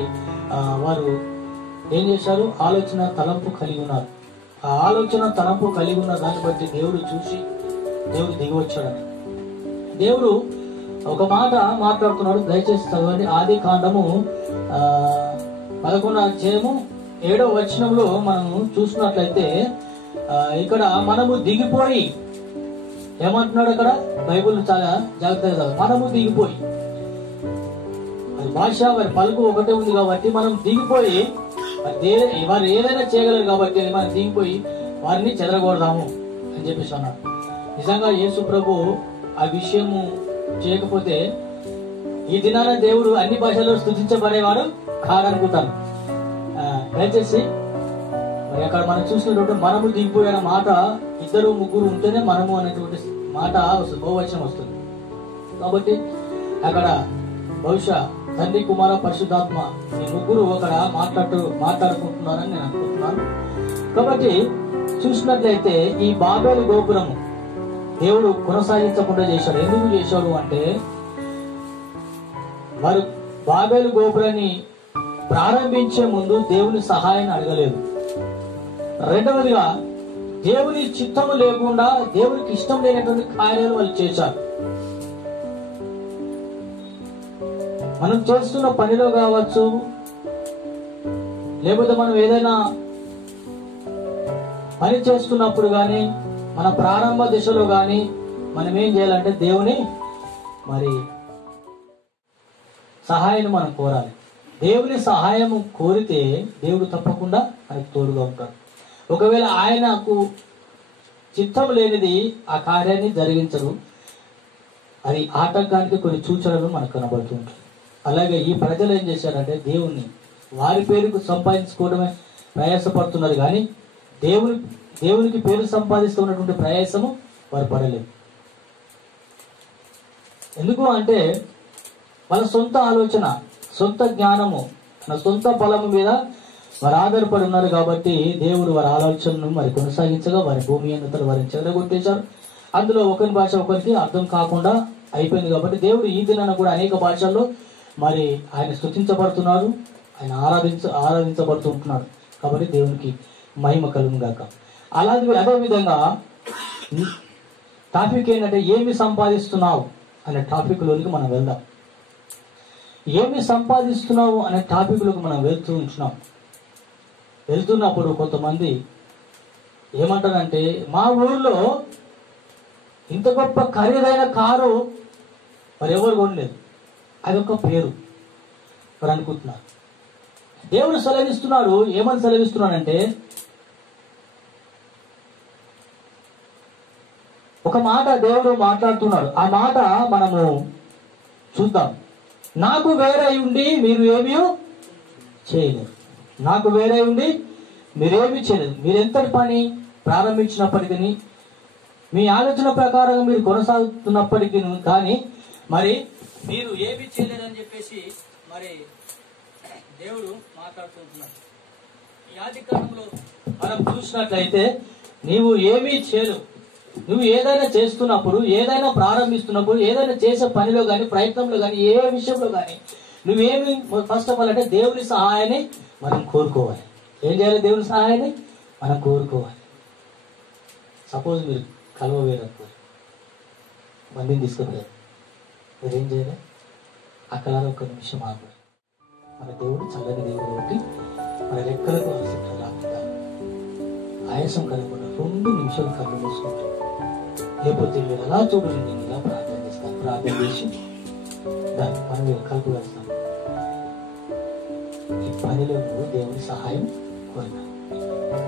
వారు ఏం చేశారు? ఆలోచన తలంపు కలిగి ఉన్నారు. ఆ ఆలోచన తలంపు కలిగి ఉన్న దాన్ని బట్టి దేవుడు చూసి దేవుడు దిగి వచ్చాడని దేవుడు ఒక మాట మాట్లాడుతున్నాడు. దయచేసి చదవండి. ఆది కాండము 11వ అధ్యాయము 7వ వచనంలో మనము చూసినట్లయితే ఇక్కడ మనము దిగిపోయి ఏమంటున్నాడు? అక్కడ బైబుల్ చాలా జాగ్రత్తగా చదవాలి. మనము దిగిపోయి, అది భాష వారి పలుకు ఒకటే ఉంది కాబట్టి మనం దిగిపోయి, వారు ఏదైనా చేయగలరు కాబట్టి మనం దిగిపోయి వారిని చెదరగొడదాము అని చెప్పేసి అన్నాడు. నిజంగా యేసు ప్రభు ఆ విషయము చేయకపోతే ఈ దినాన దేవుడు అన్ని భాషల్లో స్తుతించబడేవాడు కాదనుకుంటాను. దయచేసి మరి అక్కడ మనం చూసినటువంటి మనము దిగిపోయిన మాట, ఇద్దరు ముగ్గురు ఉంటేనే మనము అనేటువంటి మాట బహువచనం వస్తుంది. కాబట్టి అక్కడ బహుశా తండ్రి, కుమార, పరిశుద్ధాత్మ ఈ ముగ్గురు అక్కడ మాట్లాడుకుంటున్నారని నేను అనుకుంటున్నాను. కాబట్టి చూసినట్లయితే ఈ బాబేలు గోపురము దేవుడు కొనసాగించకుండా చేశాడు. ఎందుకు చేశాడు అంటే వారు బాబేలు గోపురాన్ని ప్రారంభించే ముందు దేవుని సహాయాన్ని అడగలేదు. రెండవదిగా దేవుని చిత్తము లేకుండా దేవునికి ఇష్టం లేనటువంటి కార్యాలు వాళ్ళు చేశారు. మనం చేస్తున్న పనిలో కావచ్చు, లేకపోతే మనం ఏదైనా పని చేస్తున్నప్పుడు కానీ, మన ప్రారంభ దశలో కానీ మనం ఏం చేయాలంటే దేవుని మరి సహాయాన్ని మనం కోరాలి. దేవుని సహాయం కోరితే దేవుడు తప్పకుండా మనకు తోడుగా ఉంటాడు. ఒకవేళ ఆయనకు చిత్తం లేనిది ఆ కార్యాన్ని జరిగించరు. అది ఆటంకానికి కొన్ని సూచనలు మనకు కనబడుతూ ఉంటాయి. అలాగే ఈ ప్రజలు ఏం చేశారంటే దేవుణ్ణి వారి పేరుకు సంపాదించుకోవడమే ప్రయాసపడుతున్నారు, కానీ దేవునికి పేరు సంపాదిస్తున్నటువంటి ప్రయాసము వారు పడలేదు. ఎందుకు అంటే వాళ్ళ సొంత ఆలోచన, సొంత జ్ఞానము, తన సొంత బలము మీద వారు ఆధారపడి ఉన్నారు. కాబట్టి దేవుడు వారి ఆలోచనను మరి కొనసాగించగా వారి భూమి అన్నతలు వారిని చెదరగొట్టేశారు. అందులో ఒకరి భాష ఒకరికి అర్థం కాకుండా అయిపోయింది. కాబట్టి దేవుడు ఈ దినాన కూడా అనేక భాషల్లో మరి ఆయన స్తుతించబడుతున్నాడు, ఆయన ఆరాధించబడుతుంటున్నాడు. కాబట్టి దేవునికి మహిమ కలుగును గాక. అదే విధంగా టాపిక్ ఏంటంటే ఏమి సంపాదిస్తున్నావు అనే టాపిక్ లోనికి మనం వెళ్దాం. ఏమి సంపాదిస్తున్నావు అనే టాపిక్ లోకి మనం వెళ్తున్నప్పుడు కొంతమంది ఏమంటారంటే, మా ఊర్లో ఇంత గొప్ప ఖరీదైన కారు మరి ఎవరు కొనలేదు, అదొక పేరు మరి అనుకుంటున్నారు. దేవుడు సెలవిస్తున్నాడు. ఏమని సెలవిస్తున్నాడంటే, ఒక మాట దేవుడు మాట్లాడుతున్నాడు. ఆ మాట మనము చూద్దాం. నాకు వేరే ఉండి మీరు ఏమీ చేయలేరు. నాకు వేరే ఉండి మీరేమి చేయలేదు. మీరు ఎంతటి పని ప్రారంభించినప్పటికీ, మీ ఆలోచన ప్రకారం మీరు కొనసాగుతున్నప్పటికీ కానీ మరి మీరు ఏమి చేయలేదని చెప్పేసి మరి దేవుడు మాట్లాడుతుంటున్నాడు. ఈ ఆది కాలంలో మనం చూసినట్లయితే నీవు ఏమీ చేయలేవు. నువ్వు ఏదైనా చేస్తున్నప్పుడు, ఏదైనా ప్రారంభిస్తున్నప్పుడు, ఏదైనా చేసే పనిలో కానీ, ప్రయత్నంలో కానీ, ఏ విషయంలో కానీ నువ్వేమి ఫస్ట్ ఆఫ్ ఆల్ అంటే దేవుని సహాయాన్ని మనం కోరుకోవాలి. ఏం చేయాలి? దేవుని సహాయాన్ని మనం కోరుకోవాలి. సపోజ్ మీరు కలువ వేయడానికి మందిని తీసుకుపోయారు, మీరేం చేయాలి? అక్కడ ఒక నిమిషం ఆగు. మన దేవుడు చల్లని దేవుడు ఒకటి, మన రెక్కలకు అలసట రాకుండా ఆయాసం కలగకుండా 2 నిమిషాలు కళ్ళు మూసుకుంటాం. లేకపోతే మీరు ఎలా చూడండి, నేను ఇలా ప్రార్థన చేస్తాను. ప్రార్థన చేసి దాని పని మీరు కలుపు వేస్తాం. ఈ పనిలో నువ్వు దేవుని సహాయం కోరినా.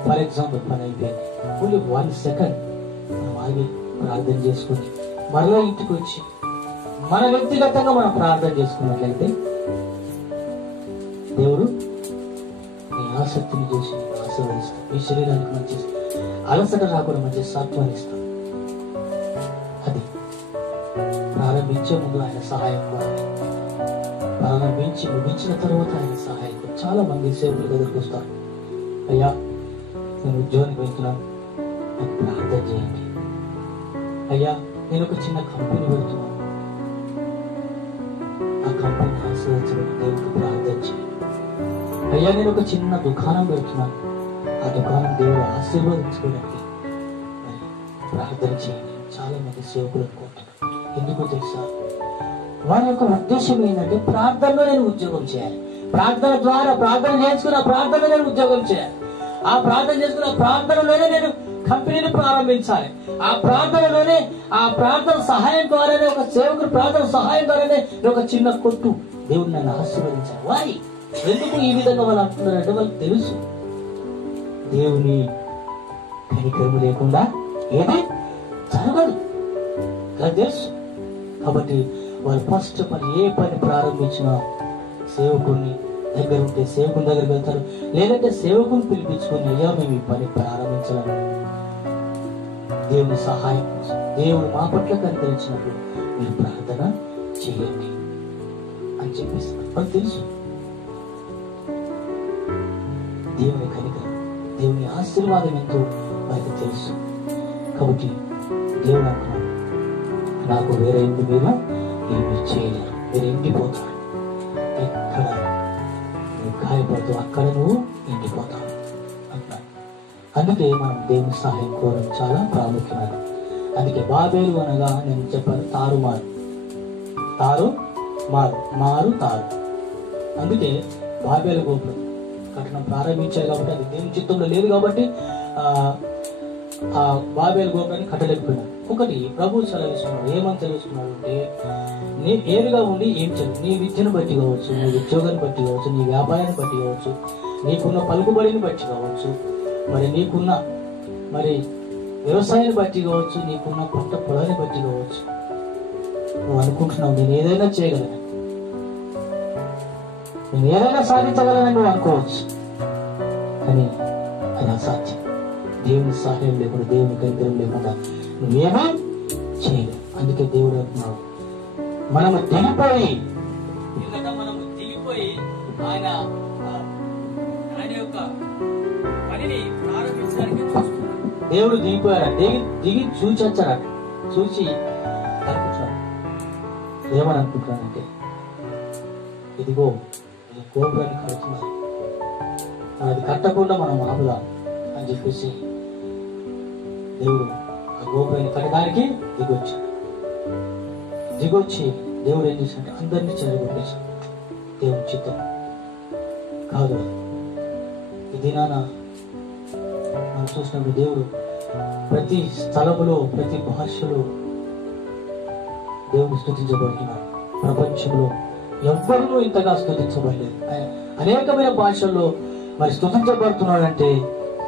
ఫర్ ఎగ్జాంపుల్ పని అయిపోయింది, ఓన్లీ 1 సెకండ్ మనం ఆగి ప్రార్థన చేసుకుని మరలా ఇంటికి వచ్చి మన వ్యక్తిగతంగా మనం ప్రార్థన చేసుకున్నట్లయితే దేవుడు నీ ఆసక్తిని చూసి నీకు ఆశీర్వదిస్తాడు. మీ శరీరానికి మంచి అలసట రాకుండా మంచి సత్వాన్ని ఇస్తాడు. అది ప్రారంభించే ముందు ఆయన సహాయం కోరాలి. ప్రారంభించి ముగించిన తర్వాత ఆయన సహాయం. చాలా మంది సేవకులు దగ్గరికి వస్తారు, అయ్యా నేను ఉద్యోగానికి వెళ్తున్నాను, నాకు ప్రార్థన చేయండి. అయ్యా నేను ఒక చిన్న కంపెనీ పెడుతున్నాను, ఆ కంపెనీ ఆశీర్వదించడం దేవుడికి ప్రార్థన చేయండి. అయ్యా నేను ఒక చిన్న దుకాణం పెడుతున్నాను, ఆ దుకాణం దేవుడు ఆశీర్వదించుకోవడానికి ప్రార్థన చేయండి. చాలా మంది సేవకులు అనుకుంటున్నారు. ఎందుకు తెలుసా? వారి యొక్క ఉద్దేశం ఏంటంటే ప్రార్థనలో నేను ఉద్యోగం చేయాలి, ప్రార్థన ద్వారా ప్రార్థన చేసుకుని ఆ ప్రార్థనలో నేను ఉద్యోగం చేయాలి, ఆ ప్రార్థన చేసుకుని ఆ ప్రార్థనలోనే నేను కంపెనీని ప్రారంభించాలి, ఆ ప్రార్థనలోనే ఆ ప్రార్థన సహాయం ద్వారానే ఒక సేవకుడు ప్రార్థన సహాయం ద్వారానే ఒక చిన్న కొట్టు దేవుడు నన్ను ఆశీర్వదించాలి. వాయి ఎందుకు ఈ విధంగా వాళ్ళు అంటున్నారంటే వాళ్ళకి తెలుసు దేవుని కనికరము లేకుండా ఏది జరగదు, తెలుసు. కాబట్టి వాళ్ళు ఫస్ట్ పని ఏ పని ప్రారంభించినా సేవకుని దగ్గర ఉంటే సేవకుని దగ్గరికి వెళ్తారు, లేదంటే సేవకుని పిలిపించుకుని అయ్యా మేము ఈ పని ప్రారంభించాలని దేవుని సహాయం కోసం దేవుడు మా పట్ల కనికరించినప్పుడు మీరు ప్రార్థన చేయండి అని చెప్పేస్తారు. వాళ్ళు తెలుసు దేవుని కనికరం, దేవుని ఆశీర్వాదం ఎంతో వారికి తెలుసు. కాబట్టి దేవుడు అంటున్నాడు, నాకు వేరే ఇంటి మీరు ఏమి చేయలేరు, మీరు ఎండిపోతారు, ఎక్కడ నువ్వు గాయపడుతూ అక్కడ నువ్వు ఎండిపోతావు అంటున్నాడు. అందుకే మనం దేవుని సహాయం కోరడం చాలా ప్రాముఖ్యమైనది. అందుకే బాబేలు అనగా నేను చెప్పాను తారుమారు, తారు. అందుకే బాబేలు గోపురం కట్టడం ప్రారంభించారు కాబట్టి అది దేవుని చిత్తంలో లేదు కాబట్టి ఆ బాబేలు గోపురాన్ని కట్టలేకపోయినాడు. ఒకటి ప్రభు సెలవిస్తున్నాడు, ఏమని తెలుస్తున్నాడు అంటే నీ ఏరుగా ఉండి ఏం చదువు, నీ విద్యను బట్టి కావచ్చు, నీ ఉద్యోగాన్ని బట్టి కావచ్చు, నీ వ్యాపారాన్ని బట్టి కావచ్చు, నీకున్న పలుకుబడిని బట్టి కావచ్చు, మరి నీకున్న మరి వ్యవసాయాన్ని బట్టి కావచ్చు, నీకున్న పంట పొలాన్ని బట్టి కావచ్చు, నువ్వు అనుకుంటున్నావు నేను ఏదైనా చేయగలను, నేను ఏదైనా సాధించగలనని నువ్వు అనుకోవచ్చు, కానీ అది అసాధ్యం. దేవుని సహాయం లేకుండా, దేవుని కనికరం లేకుండా నువ్వేమో చేయలేవు. అందుకే దేవుడు అంటున్నాడు మనము దిగిపోయి ఆయన యొక్క పనిని ప్రారంభించడానికి చూస్తున్నాడు. దేవుడు దిగిపోయాడు, దిగి చూసి వచ్చారట, చూసి అనుకుంటున్నాడు. ఏమని అనుకుంటున్నాడంటే ఇదిగో గోపురాన్ని కడుతున్నారు, అది కట్టకుండా మనం ఆపుదాం అని చెప్పేసి దేవుడు ఆ గోపురాన్ని కట్టడానికి దిగొచ్చి దేవుడు ఏం చేశాడంటే అందరినీ చెరగొట్టేశాడు. దేవుని చిత్తం కాదు. ఈ దినాన మనం చూసినప్పుడు దేవుడు ప్రతి స్థలములో ప్రతి భాషలో దేవుడు స్తుతించబడుతున్నాడు. ప్రపంచంలో ఎవ్వరూ ఇంతగా స్తుతించబడలేదు. అనేకమైన భాషల్లో మరి స్తుతించబడుతున్నాడంటే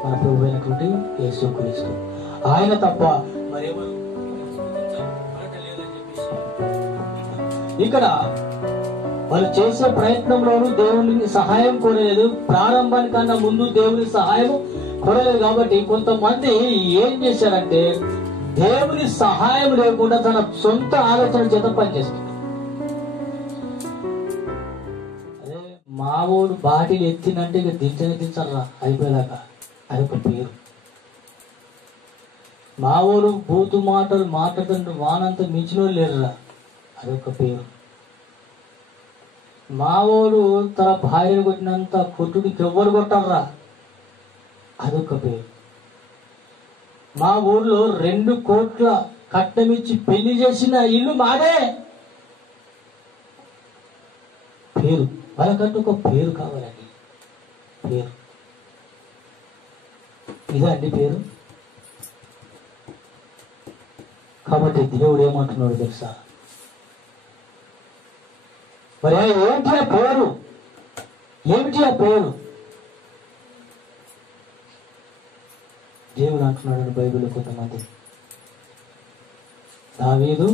మన ప్రభు అయినటువంటి యేసుక్రీస్తు, ఆయన తప్ప మరెవరు ఇక్కడ వాళ్ళు చేసే ప్రయత్నంలోనూ దేవుని సహాయం కోరలేదు. ప్రారంభానికన్నా ముందు దేవుని సహాయం కోరలేదు. కాబట్టి కొంతమంది ఏం చేశారంటే దేవుని సహాయం లేకుండా తన సొంత ఆలోచన చేత పనిచేస్తారు. అదే మావోడు బాటిల్ ఎత్తినంటే ఇక దించరా అయిపోయేదాకా, అదొక పేరు. మావోడు బూతు మాటలు మాట్లాడుతుంటే వానంతా మించిన లేరురా, అదొక పేరు. మావోడు తన భార్యను కొట్టినంత కొట్టుడికి ఎవ్వరు కొట్టారా, అదొక పేరు. మా ఊర్లో 2 కోట్ల కట్నం ఇచ్చి పెళ్లి చేసిన ఇల్లు మాదే, పేరు. వాళ్ళకంటూ ఒక పేరు కావాలండి, పేరు. ఇదే అండి పేరు. కాబట్టి దేవుడు ఏమంటున్నాడు తెలుసా? మరి ఏమిటి ఆ పేరు? ఏమిటి ఆ పేరు? దేవుడు అంటున్నాడు బైబిల్లో కొంతమంది, దావీదు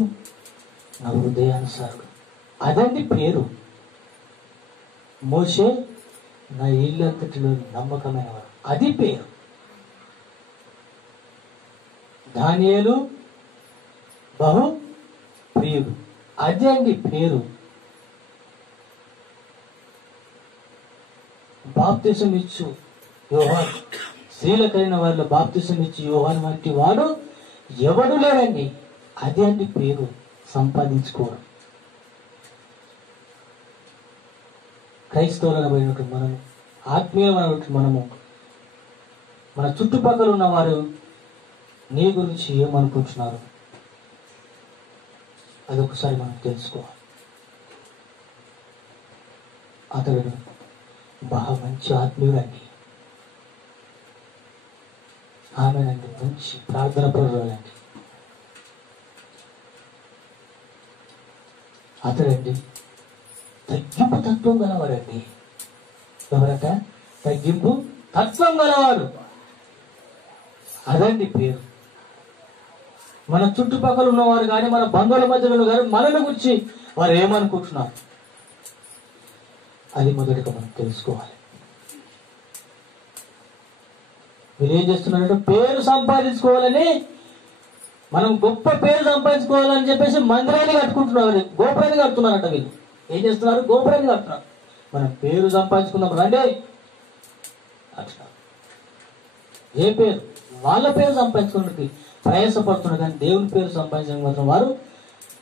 నా హృదయానుసారుడు, అదండి పేరు. మోషే నా ఇల్లంతటిలో నమ్మకమైనవాడు, అది పేరు. దానియేలు బహు ప్రియుడు, అదే అండి పేరు. బాప్తిసం ఇచ్చు యోహాను, స్త్రీలకైన వాళ్ళ బాప్తిసం ఇచ్చి యోహాను వంటి వాడు ఎవడు లేడండి, అదే అండి పేరు సంపాదించుకోవడం. క్రైస్తవులైనటువంటి మనము, ఆత్మీయమైనటువంటి మనము, మన చుట్టుపక్కల ఉన్న వారు నీ గురించి ఏమనుకుంటున్నారు అదొకసారి మనం తెలుసుకోవాలి. అతడు బాగా మంచి ఆత్మీయుడండి, ఆమెనండి మంచి ప్రార్థన పరురాలండి, అతడండి తగ్గింపు తత్వం గలవాడండి. ఎవరట? తగ్గింపు తత్వం గలవాడు, అదండి పేరు. మన చుట్టుపక్కల ఉన్నవారు కానీ మన బంధువుల మధ్యలో కానీ మనల్ని గురించి వారు ఏమనుకుంటున్నారు అది మొదటిగా మనం తెలుసుకోవాలి. మీరు ఏం చేస్తున్నారంటే పేరు సంపాదించుకోవాలని, మనం గొప్ప పేరు సంపాదించుకోవాలని చెప్పేసి మందిరాన్ని కట్టుకుంటున్నారు, గోపురాన్ని కడుతున్నారంట. వీళ్ళు ఏం చేస్తున్నారు? గోపురాన్ని కడుతున్నారు. మనం పేరు సంపాదించుకుందాం రండి అట్లా. ఏ పేరు? వాళ్ళ పేరు సంపాదించుకోవడానికి ప్రయాసపడుతున్నారు, కానీ దేవుని పేరు సంపాదించడానికి మాత్రం వారు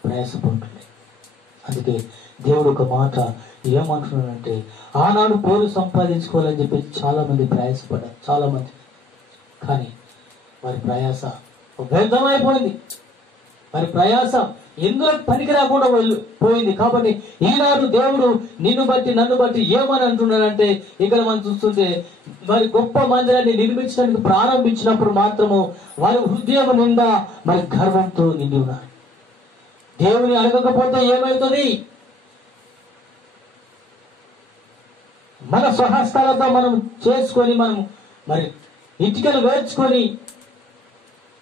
ప్రయాసపడుతుంది. అందుకే దేవుడు ఒక మాట ఏమంటున్నాడంటే, ఆనాడు పేరు సంపాదించుకోవాలని చెప్పి చాలా మంది ప్రయాసపడ్డారు, చాలా మంది. కానీ వారి ప్రయాస వ్యర్థమైపోయింది, వారి ప్రయాస ఎందులో పనికి రాకుండా పోయింది. కాబట్టి ఈనాడు దేవుడు నిన్ను బట్టి నన్ను బట్టి ఏమని అంటున్నాడంటే, ఇక్కడ మనం చూస్తుంటే మరి గొప్ప మందిరాన్ని నిర్మించడానికి ప్రారంభించినప్పుడు మాత్రము వారి హృదయం నిండా మరి గర్వంతో నిండి ఉన్నారు. దేవుని అడగకపోతే ఏమవుతుంది? మన స్వహస్తాలతో మనం చేసుకొని మనం మరి ఇటుకలు వేర్చుకొని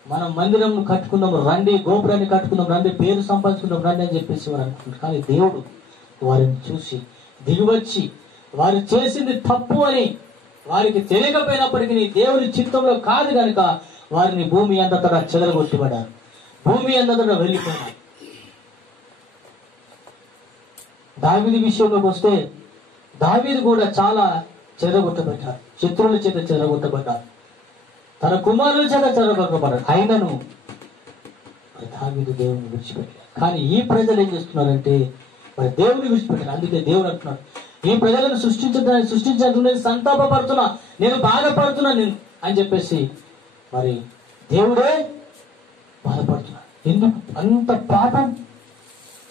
మనం మందిరం కట్టుకుందాం రండి, గోపురాన్ని కట్టుకుందాం రండి, పేరు సంపాదించుకుందాం రండి అని చెప్పేసి వారు అనుకుంటారు. కానీ దేవుడు వారిని చూసి దిగివచ్చి వారు చేసింది తప్పు అని వారికి తెలియకపోయినప్పటికీ దేవుని చిత్తంలో కాదు కనుక వారిని భూమి అంతటా చెదరగొట్టిపడ్డారు, భూమి అంతటా వెళ్ళిపోయారు. దావీదు విషయంలోకి వస్తే దావీదు కూడా చాలా చెదరగొట్టబడ్డారు, శత్రువుల చేత చెదరగొట్టబడ్డారు, తన కుమారుల చేత చెదరగొట్టబడ్డారు. అయినను దావీదు దేవుని విడిచిపెట్టారు. కానీ ఈ ప్రజలు ఏం చేస్తున్నారంటే మరి దేవుని విడిచిపెట్టారు. అందుకే దేవుడు అంటున్నాడు, ఈ ప్రజలను సృష్టించడానికి నేను సంతాపడుతున్నా, నేను బాధపడుతున్నా నేను అని చెప్పేసి మరి దేవుడే బాధపడుతున్నాడు. ఎందుకు? అంత పాపం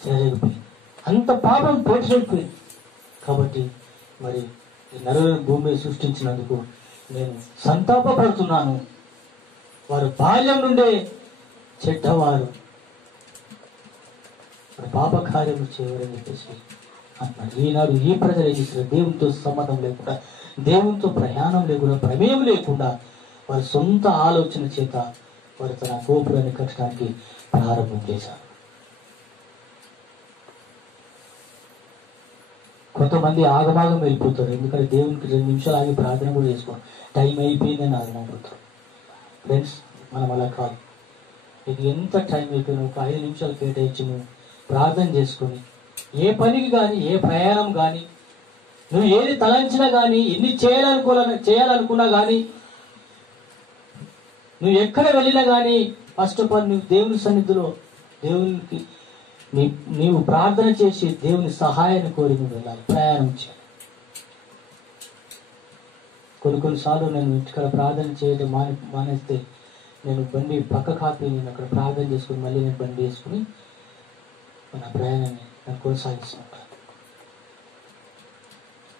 చేయలేకపోయింది, అంత పాపం పోల్చలేకపోయింది. కాబట్టి మరి ఈ నరులను భూమి సృష్టించినందుకు నేను సంతాపడుతున్నాను. వారు బాల్యం నుండే చెడ్డవారు, పాప కార్యము చేయవరని చెప్పేసి అన్నాడు. ఈనాడు ఈ ప్రజలు ఏం చేస్తారు? దేవునితో సంబంధం లేకుండా, దేవునితో ప్రయాణం లేకుండా, ప్రమేయం లేకుండా వారి సొంత ఆలోచన చేత వారు తన గోపురాన్ని కట్టడానికి ప్రారంభం చేశారు. కొంతమంది ఆగమాగం వెళ్ళిపోతారు. ఎందుకంటే దేవునికి 2 నిమిషాలు ఆగి ప్రార్థన కూడా చేసుకోండి, టైం అయిపోయిందని ఆగమైపోతారు. ఫ్రెండ్స్, మనం అలా కాదు. నీకు ఎంత టైం అయిపోయినా ఒక 5 నిమిషాలు కేటాయించి నువ్వు ప్రార్థన చేసుకొని, ఏ పనికి కానీ, ఏ ప్రయాణం కానీ, నువ్వు ఏది తలంచినా కానీ, ఎన్ని చేయాలనుకున్నా కానీ, నువ్వు ఎక్కడ వెళ్ళినా కానీ, ఫస్ట్ ఆఫ్ ఆల్ నువ్వు దేవుని సన్నిధిలో దేవునికి నీవు ప్రార్థన చేసి దేవుని సహాయాన్ని కోరి నువ్వు వెళ్ళాలి, ప్రయాణం చేయాలి. కొన్నిసార్లు నేను ఇక్కడ ప్రార్థన చేయడం మానేస్తే నేను బండి పక్క కాపీ నేను అక్కడ ప్రార్థన చేసుకుని మళ్ళీ నేను బండి వేసుకుని నా ప్రయాణాన్ని నేను కొనసాగిస్తూ ఉంటాను.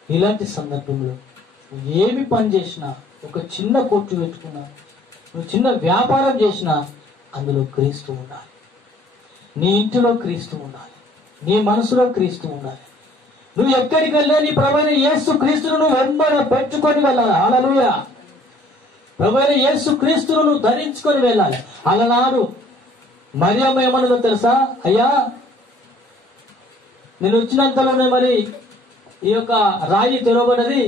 ఇలాంటి సందర్భంలో నువ్వు ఏమి పని చేసినా, ఒక చిన్న కొట్టు పెట్టుకున్నా, నువ్వు చిన్న వ్యాపారం చేసినా అందులో క్రీస్తు ఉండాలి. నీ ఇంటిలో క్రీస్తు ఉండాలి, నీ మనసులో క్రీస్తు ఉండాలి. నువ్వు ఎక్కడికి వెళ్ళా నీ ప్రభువైన యేసు క్రీస్తును నువ్వు వెంబడ పెట్టుకొని వెళ్ళాలి. హల్లెలూయా. ప్రభువైన యేసు క్రీస్తును నువ్వు ధరించుకొని వెళ్ళాలి. అలనాడు మరియమ్మ ఏమన్నదో తెలుసా? అయ్యా, నేను వచ్చినంతలోనే మరి ఈ యొక్క రాయి తెరవబడ్డది,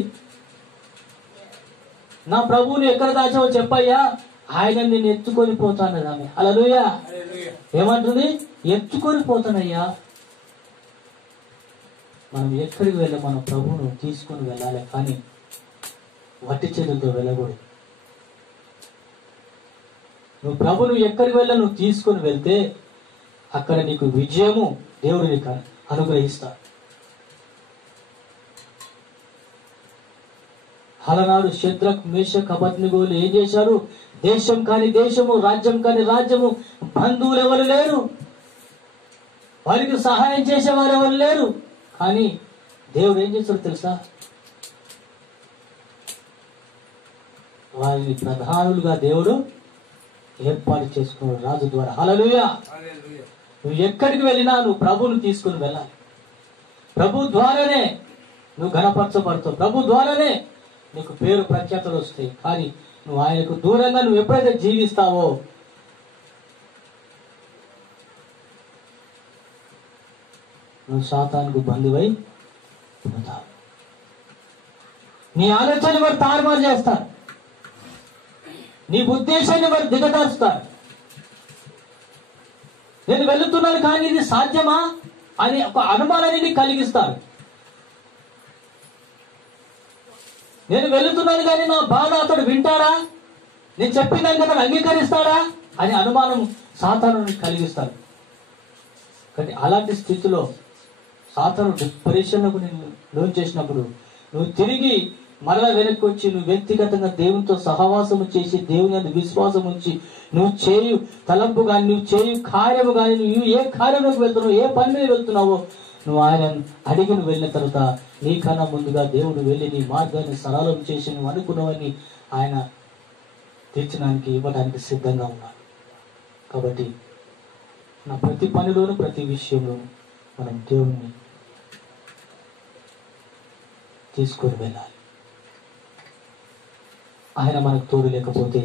నా ప్రభువుని ఎక్కడ దాచావో చెప్పయ్యా, ఆయన నేను ఎత్తుకొని పోతాను ఆమె. హల్లెలూయా. ఏమంటుంది? ఎత్తుకొని పోతానయ్యా. మనం ఎక్కడికి వెళ్ళి మన ప్రభువును తీసుకొని వెళ్ళాలి, కానీ వట్టి చేతులతో వెళ్ళకూడదు. నువ్వు ప్రభును ఎక్కడికి వెళ్ళా నువ్వు తీసుకొని వెళ్తే అక్కడ నీకు విజయము దేవుడు నీకు అనుగ్రహిస్తాడు. అలనాడు శద్రక్, మేషక్, అబేద్నెగోలు ఏం చేశారు? దేశం కాని దేశము, రాజ్యం కాని రాజ్యము, బంధువులు ఎవరు లేరు, వారికి సహాయం చేసేవారు ఎవరు లేరు. కానీ దేవుడు ఏం చేశాడు తెలుసా? వారిని ప్రధానులుగా దేవుడు ఏర్పాటు చేసుకున్నాడు రాజు ద్వారా. హల్లెలూయా. నువ్వు ఎక్కడికి వెళ్ళినా నువ్వు ప్రభువును తీసుకుని వెళ్ళాలి. ప్రభు ద్వారానే నువ్వు ఘనపరచబడతావు, ప్రభు ద్వారానే నీకు పేరు ప్రఖ్యాతలు వస్తాయి. కానీ నువ్వు ఆయనకు దూరంగా నువ్వు ఎప్పుడైతే జీవిస్తావో నువ్వు సాతానుకు బంధువై ఉంటావు. నీ ఆలోచన వారు తారుమారు చేస్తారు, నీ ఉద్దేశాన్ని వారు దిగదారుస్తారు. నేను వెళుతున్నాను కానీ ఇది సాధ్యమా అని ఒక అనుమానాన్ని కలిగిస్తారు. నేను వెళుతున్నాను కానీ నా బాధ అతడు వింటాడా, నేను చెప్పిన దానికి అతడు అంగీకరిస్తాడా అని అనుమానం సాతాను కలిగిస్తాడు. కానీ అలాంటి స్థితిలో సాతాను డిప్రెషన్లకు నేను లోన్ చేసినప్పుడు నువ్వు తిరిగి మరలా వెనక్కి వచ్చి నువ్వు వ్యక్తిగతంగా దేవునితో సహవాసము చేసి దేవుని అందు విశ్వాసం ఉంచి నువ్వు చేయు తలంపు కానీ, నువ్వు చేయు కార్యము కానీ, నువ్వు ఏ కార్యంలోకి వెళ్తున్నావు, ఏ పని మీద వెళ్తున్నావో నువ్వు ఆయన అడిగి నువ్వు వెళ్ళిన తర్వాత నీకన్నా ముందుగా దేవుడు వెళ్ళి నీ మార్గాన్ని సరళం చేసి నువ్వు అనుకున్నవన్నీ ఆయన తీర్చడానికి ఇవ్వడానికి సిద్ధంగా ఉన్నాడు. కాబట్టి నా ప్రతి పనిలోనూ ప్రతి విషయంలోనూ మనం దేవుణ్ణి తీసుకొని వెళ్ళాలి. ఆయన మనకు తోడు లేకపోతే,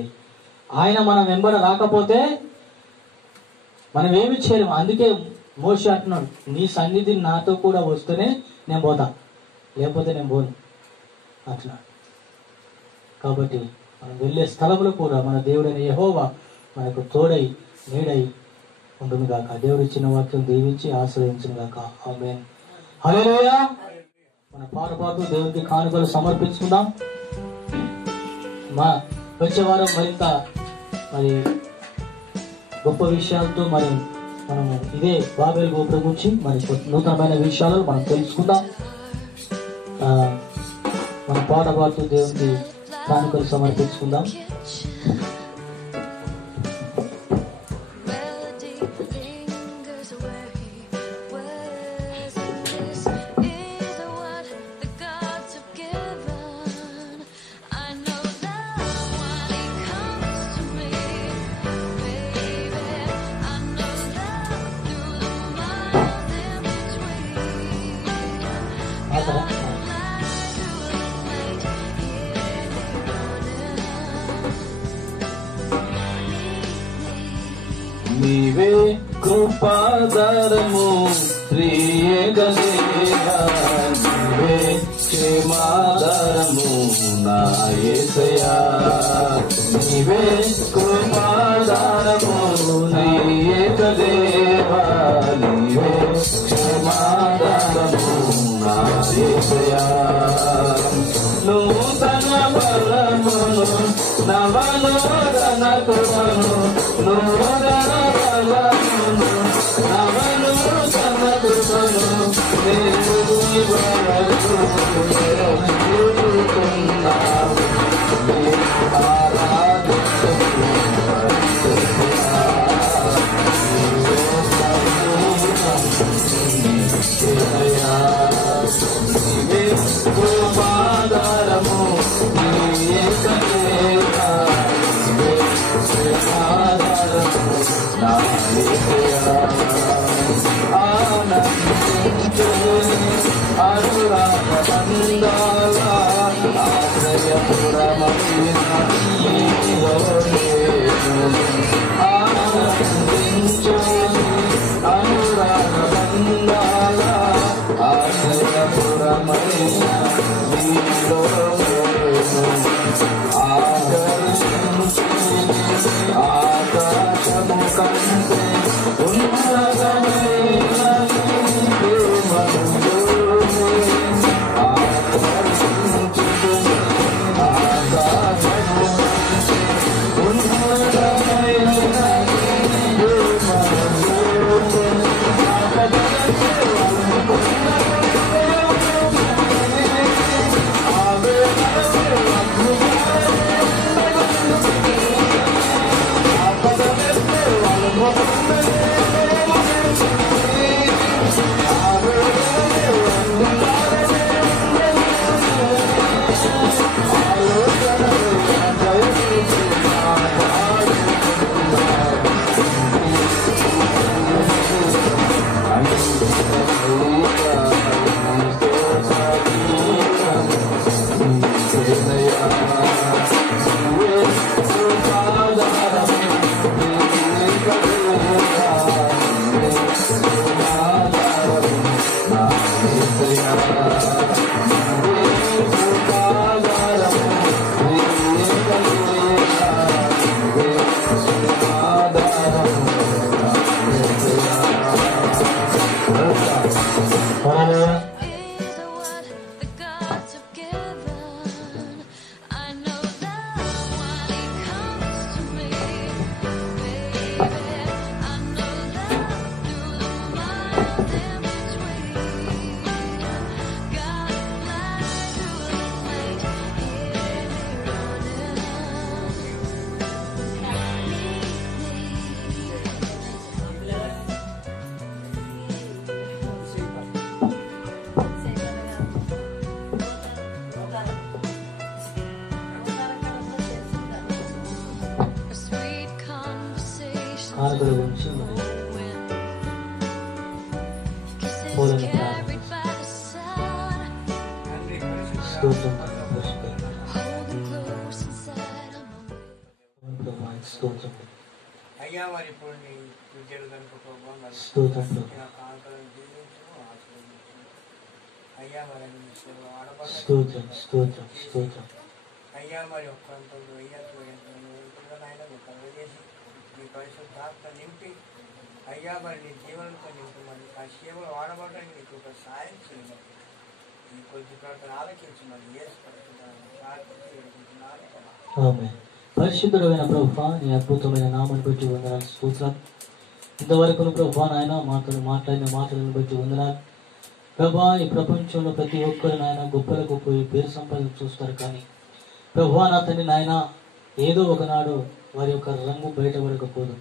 ఆయన మనం వెంబడ రాకపోతే మనం ఏమి చేయలేము. అందుకే మోషే అంటున్నాడు, నీ సన్నిధి నాతో కూడా వస్తేనే నేను పోతా, లేకపోతే నేను పోను అంటున్నాడు. కాబట్టి మనం వెళ్ళే స్థలంలో కూడా మన దేవుడైన యెహోవా మనకు తోడై నీడై ఉండును గాక. దేవుడు ఇచ్చిన వాక్యం దీవించి ఆశ్రయించును గాక. ఆమేన్. హల్లెలూయా. మన పాటు దేవునికి కానుకలు సమర్పించుకుందాం. వచ్చే వారం మరింత మరి గొప్ప విషయాలతో మరి మనము ఇదే బాబేలు గోపురం గురించి మరి నూతనమైన విషయాలు మనం తెలుసుకుందాం. మన పాటు దేవునికి కానుకలు సమర్పించుకుందాం. నీవే కృపాదరము శ్రీయేక దేవా, నీవే క్షమాధారము నా యేసయ్యా, నీవే కృపాధారము నా ఏకదేవా, నీవే క్షమాధారము నా యేసయ్యా. నూతన బలమును నవనూతన కృపను, నూతన బలమును నవనూతన కృపను నేను వరకు చూపుతున్నావు. కృపాధారము అనురాగందాల ఆశ్రయపురమైన ఆనందించు, అనురాగందాల ఆశ్రయపురమైన ఆకాశము కంటే ఉన్నతమైన ప్రేమను ఆకర్షించుదు. ఆకాశము ఉన్నతమైన ఆరుగురు గురించి పూలని స్తోత్రం. అయ్యా మరి ఇప్పుడు నీ విద్యలు కనుక స్తోత్రం. అయ్యా మరి స్తోత్రం స్తోత్రం స్తోత్రం. అయ్యా మరి ఒక్కంతో అయ్యా ఆయన చేసి నీ పరిశుద్ధాత్మ నింపి అయ్యా మరి నీ జీవనంతో నింపమని ఆ సేవలు వాడబడడానికి నీకు ఒక సాయం చేయమని నీ కొద్ది ప్రార్థన ఆలకించమని పరిశుద్ధుడైన ప్రభువా, నీ అద్భుతమైన నామాన్ని బట్టి వందనాలు స్తోత్రాలు. ఇంతవరకు ప్రభువా నాయన మాట్లాడిన మాటలను బట్టి వందనాలు ప్రభువా. ఈ ప్రపంచంలో ప్రతి ఒక్కరు నాయన గొప్పలకు పోయి పేరు సంపాదన చూస్తారు, కానీ ప్రభువా నా తండ్రి నాయన ఏదో ఒకనాడు వారి యొక్క రంగు బయటపడకపోదు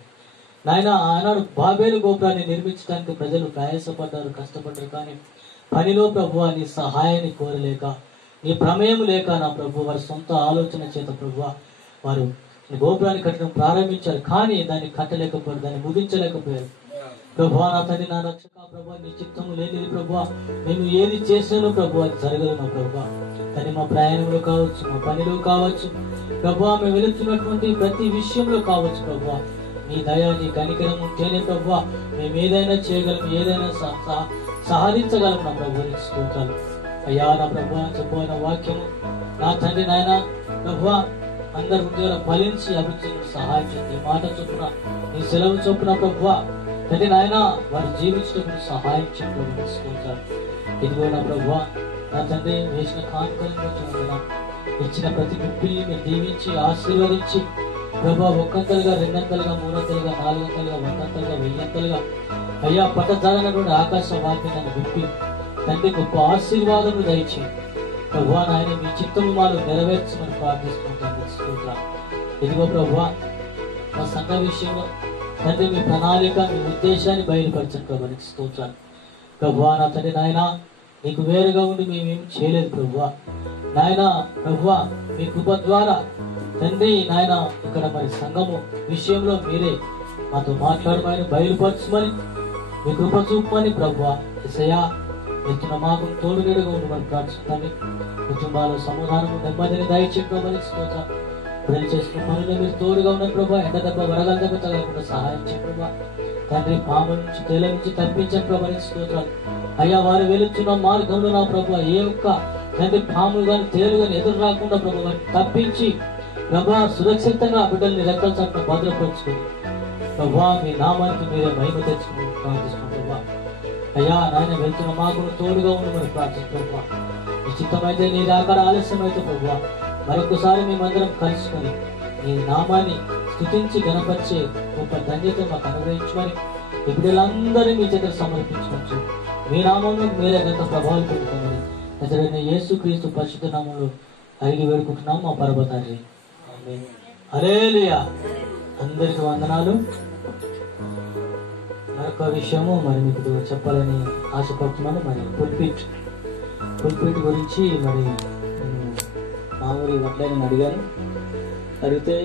నాయన. ఆనాడు బాబేలు గోపురాన్ని నిర్మించడానికి ప్రజలు ప్రయాసపడ్డారు, కష్టపడ్డారు, కానీ పనిలో ప్రభువా నీ సహాయాన్ని కోరలేక, నీ ప్రమేయం లేక నా ప్రభు వారి సొంత ఆలోచన చేత ప్రభువా వారు గోపురాన్ని కట్టడం ప్రారంభించారు, కానీ దాన్ని కట్టలేకపోయారు, దాన్ని ముగించలేకపోయారు. ప్రభువా నా తండ్రి నా రక్షక ప్రభువా, నీ చిత్తము లేనిది ప్రభువా, మేము ఏది చేసినానో ప్రభువా అది జరగదు నా ప్రభువా. కానీ మా ప్రయాణంలో కావచ్చు, మా పనిలో కావచ్చు ప్రభువా, మేము వెళుతున్నటువంటి ప్రతి విషయంలో కావచ్చు ప్రభువా, నీ దయ నీ కనికరం ఉంటేనే ప్రభువా మేము ఏదైనా చేయగలం, ఏదైనా సాధించగలం నా ప్రభువా. నీకు స్తోత్రాలు. అయ్యా నా ప్రభు చెప్పబోయిన వాక్యము నా తండ్రి నాయన ప్రభు అందరి హృదయాలు ఫలించి అభివృద్ధి సహాయం చేయండి. ఈ మాట చొప్పున నీ సెలవు చొప్పున ప్రభు తండ్రి నాయన వారు జీవించడం సహాయం చేసుకుంటారు. ఇదిగో నా ప్రభు నా తండ్రి వేసిన కానుకలను చూడడం ఇచ్చిన ప్రతి గుప్పిని మీరు దీవించి ఆశీర్వదించి ప్రభా ఒక్కంతలుగా, రెండంతలుగా, మూడంతలుగా, నాలుగంతలుగా, వందంతలుగా, వెయ్యంతలుగా అయ్యా పట్టజాలనటువంటి ఆకాశ వాక్యాన్ని విప్పి తండ్రి గొప్ప ఆశీర్వాదము దయచేయండి. ప్రభువా నాయన మీ చిత్తము మాలో నెరవేర్చమని ప్రార్థిస్తుంటాను. ఇదిగో ప్రభువా మా సంఘ విషయంలో తండ్రి మీ ప్రణాళిక, మీ ఉద్దేశాన్ని బయలుపరచండి ప్రభు. నీకు స్తోత్రాలు ప్రభువా. నా తండ్రి నాయన నీకు వేరుగా ఉండి మేమేం చేయలేదు ప్రభువా. నాయన ప్రభువా మీ కృప ద్వారా తండ్రి నాయన ఇక్కడ మరి సంఘము విషయంలో మీరే మాతో మాట్లాడమని బయలుపరచమని మీ కృప చూపమని ప్రభువా యేసయ్యా ఎత్తున మాకు తోడు నీడుగా ఉండమని ప్రార్థిస్తున్నాను. కుటుంబాల సమాధానము నెమ్మదిని దయచేయమని స్తోత్రం. ప్రజలు చేసుకున్న పనులు మీరు తోడుగా ఉన్న ప్రభా. ఎండ దెబ్బ వరగల దెబ్బ తగలకుండా సహాయం చేయ ప్రభా. తండ్రి పాము నుంచి తేల నుంచి తప్పించండి ప్రభా. స్తోత్రాలు అయ్యా. వారు వెళుతున్న మార్గంలో నా ప్రభా ఏ ఒక్క తండ్రి పాములు కానీ తేలు కానీ ఎదురు రాకుండా ప్రభా తప్పించి ప్రభా సురక్షితంగా బిడ్డల్ని రెక్కల చట్టం భద్రపరుచుకుని ప్రభా మీ నామానికి మీరే మహిమ తెచ్చుకుని ప్రార్థిస్తున్నాం ప్రభా. అయ్యా నాయన వెళ్తున్న మాకు తోడుగా ఉండమని ప్రార్థిస్తున్నాం ప్రభా. నిశ్చితమైతే నీ రాకడ ఆలస్యం అయితే ప్రభా మరొకసారి మేమందరం కలుసుకొని నీ నామాన్ని స్తుతించి గణపరిచే గొప్ప ధన్యత మాకు అనుగ్రహించమని ఈ బిడ్డలందరినీ మీ చేత సమర్పించుకోవచ్చు. మీ నామంలో మీరే గంట ప్రభావాలు పెట్టుకోమని అతడైన యేసుక్రీస్తు పరిశుద్ధ నామంలో అడిగి వేడుకుంటున్నాం మా పరమతండ్రి. హల్లెలూయా. అందరికి వందనాలు. మరొక విషయము మరి మీకు చెప్పాలని ఆశపడుతున్నాను. మరి పుల్పిట్ గురించి మరి మామూలు వడ్లని అడిగాను. అడిగితే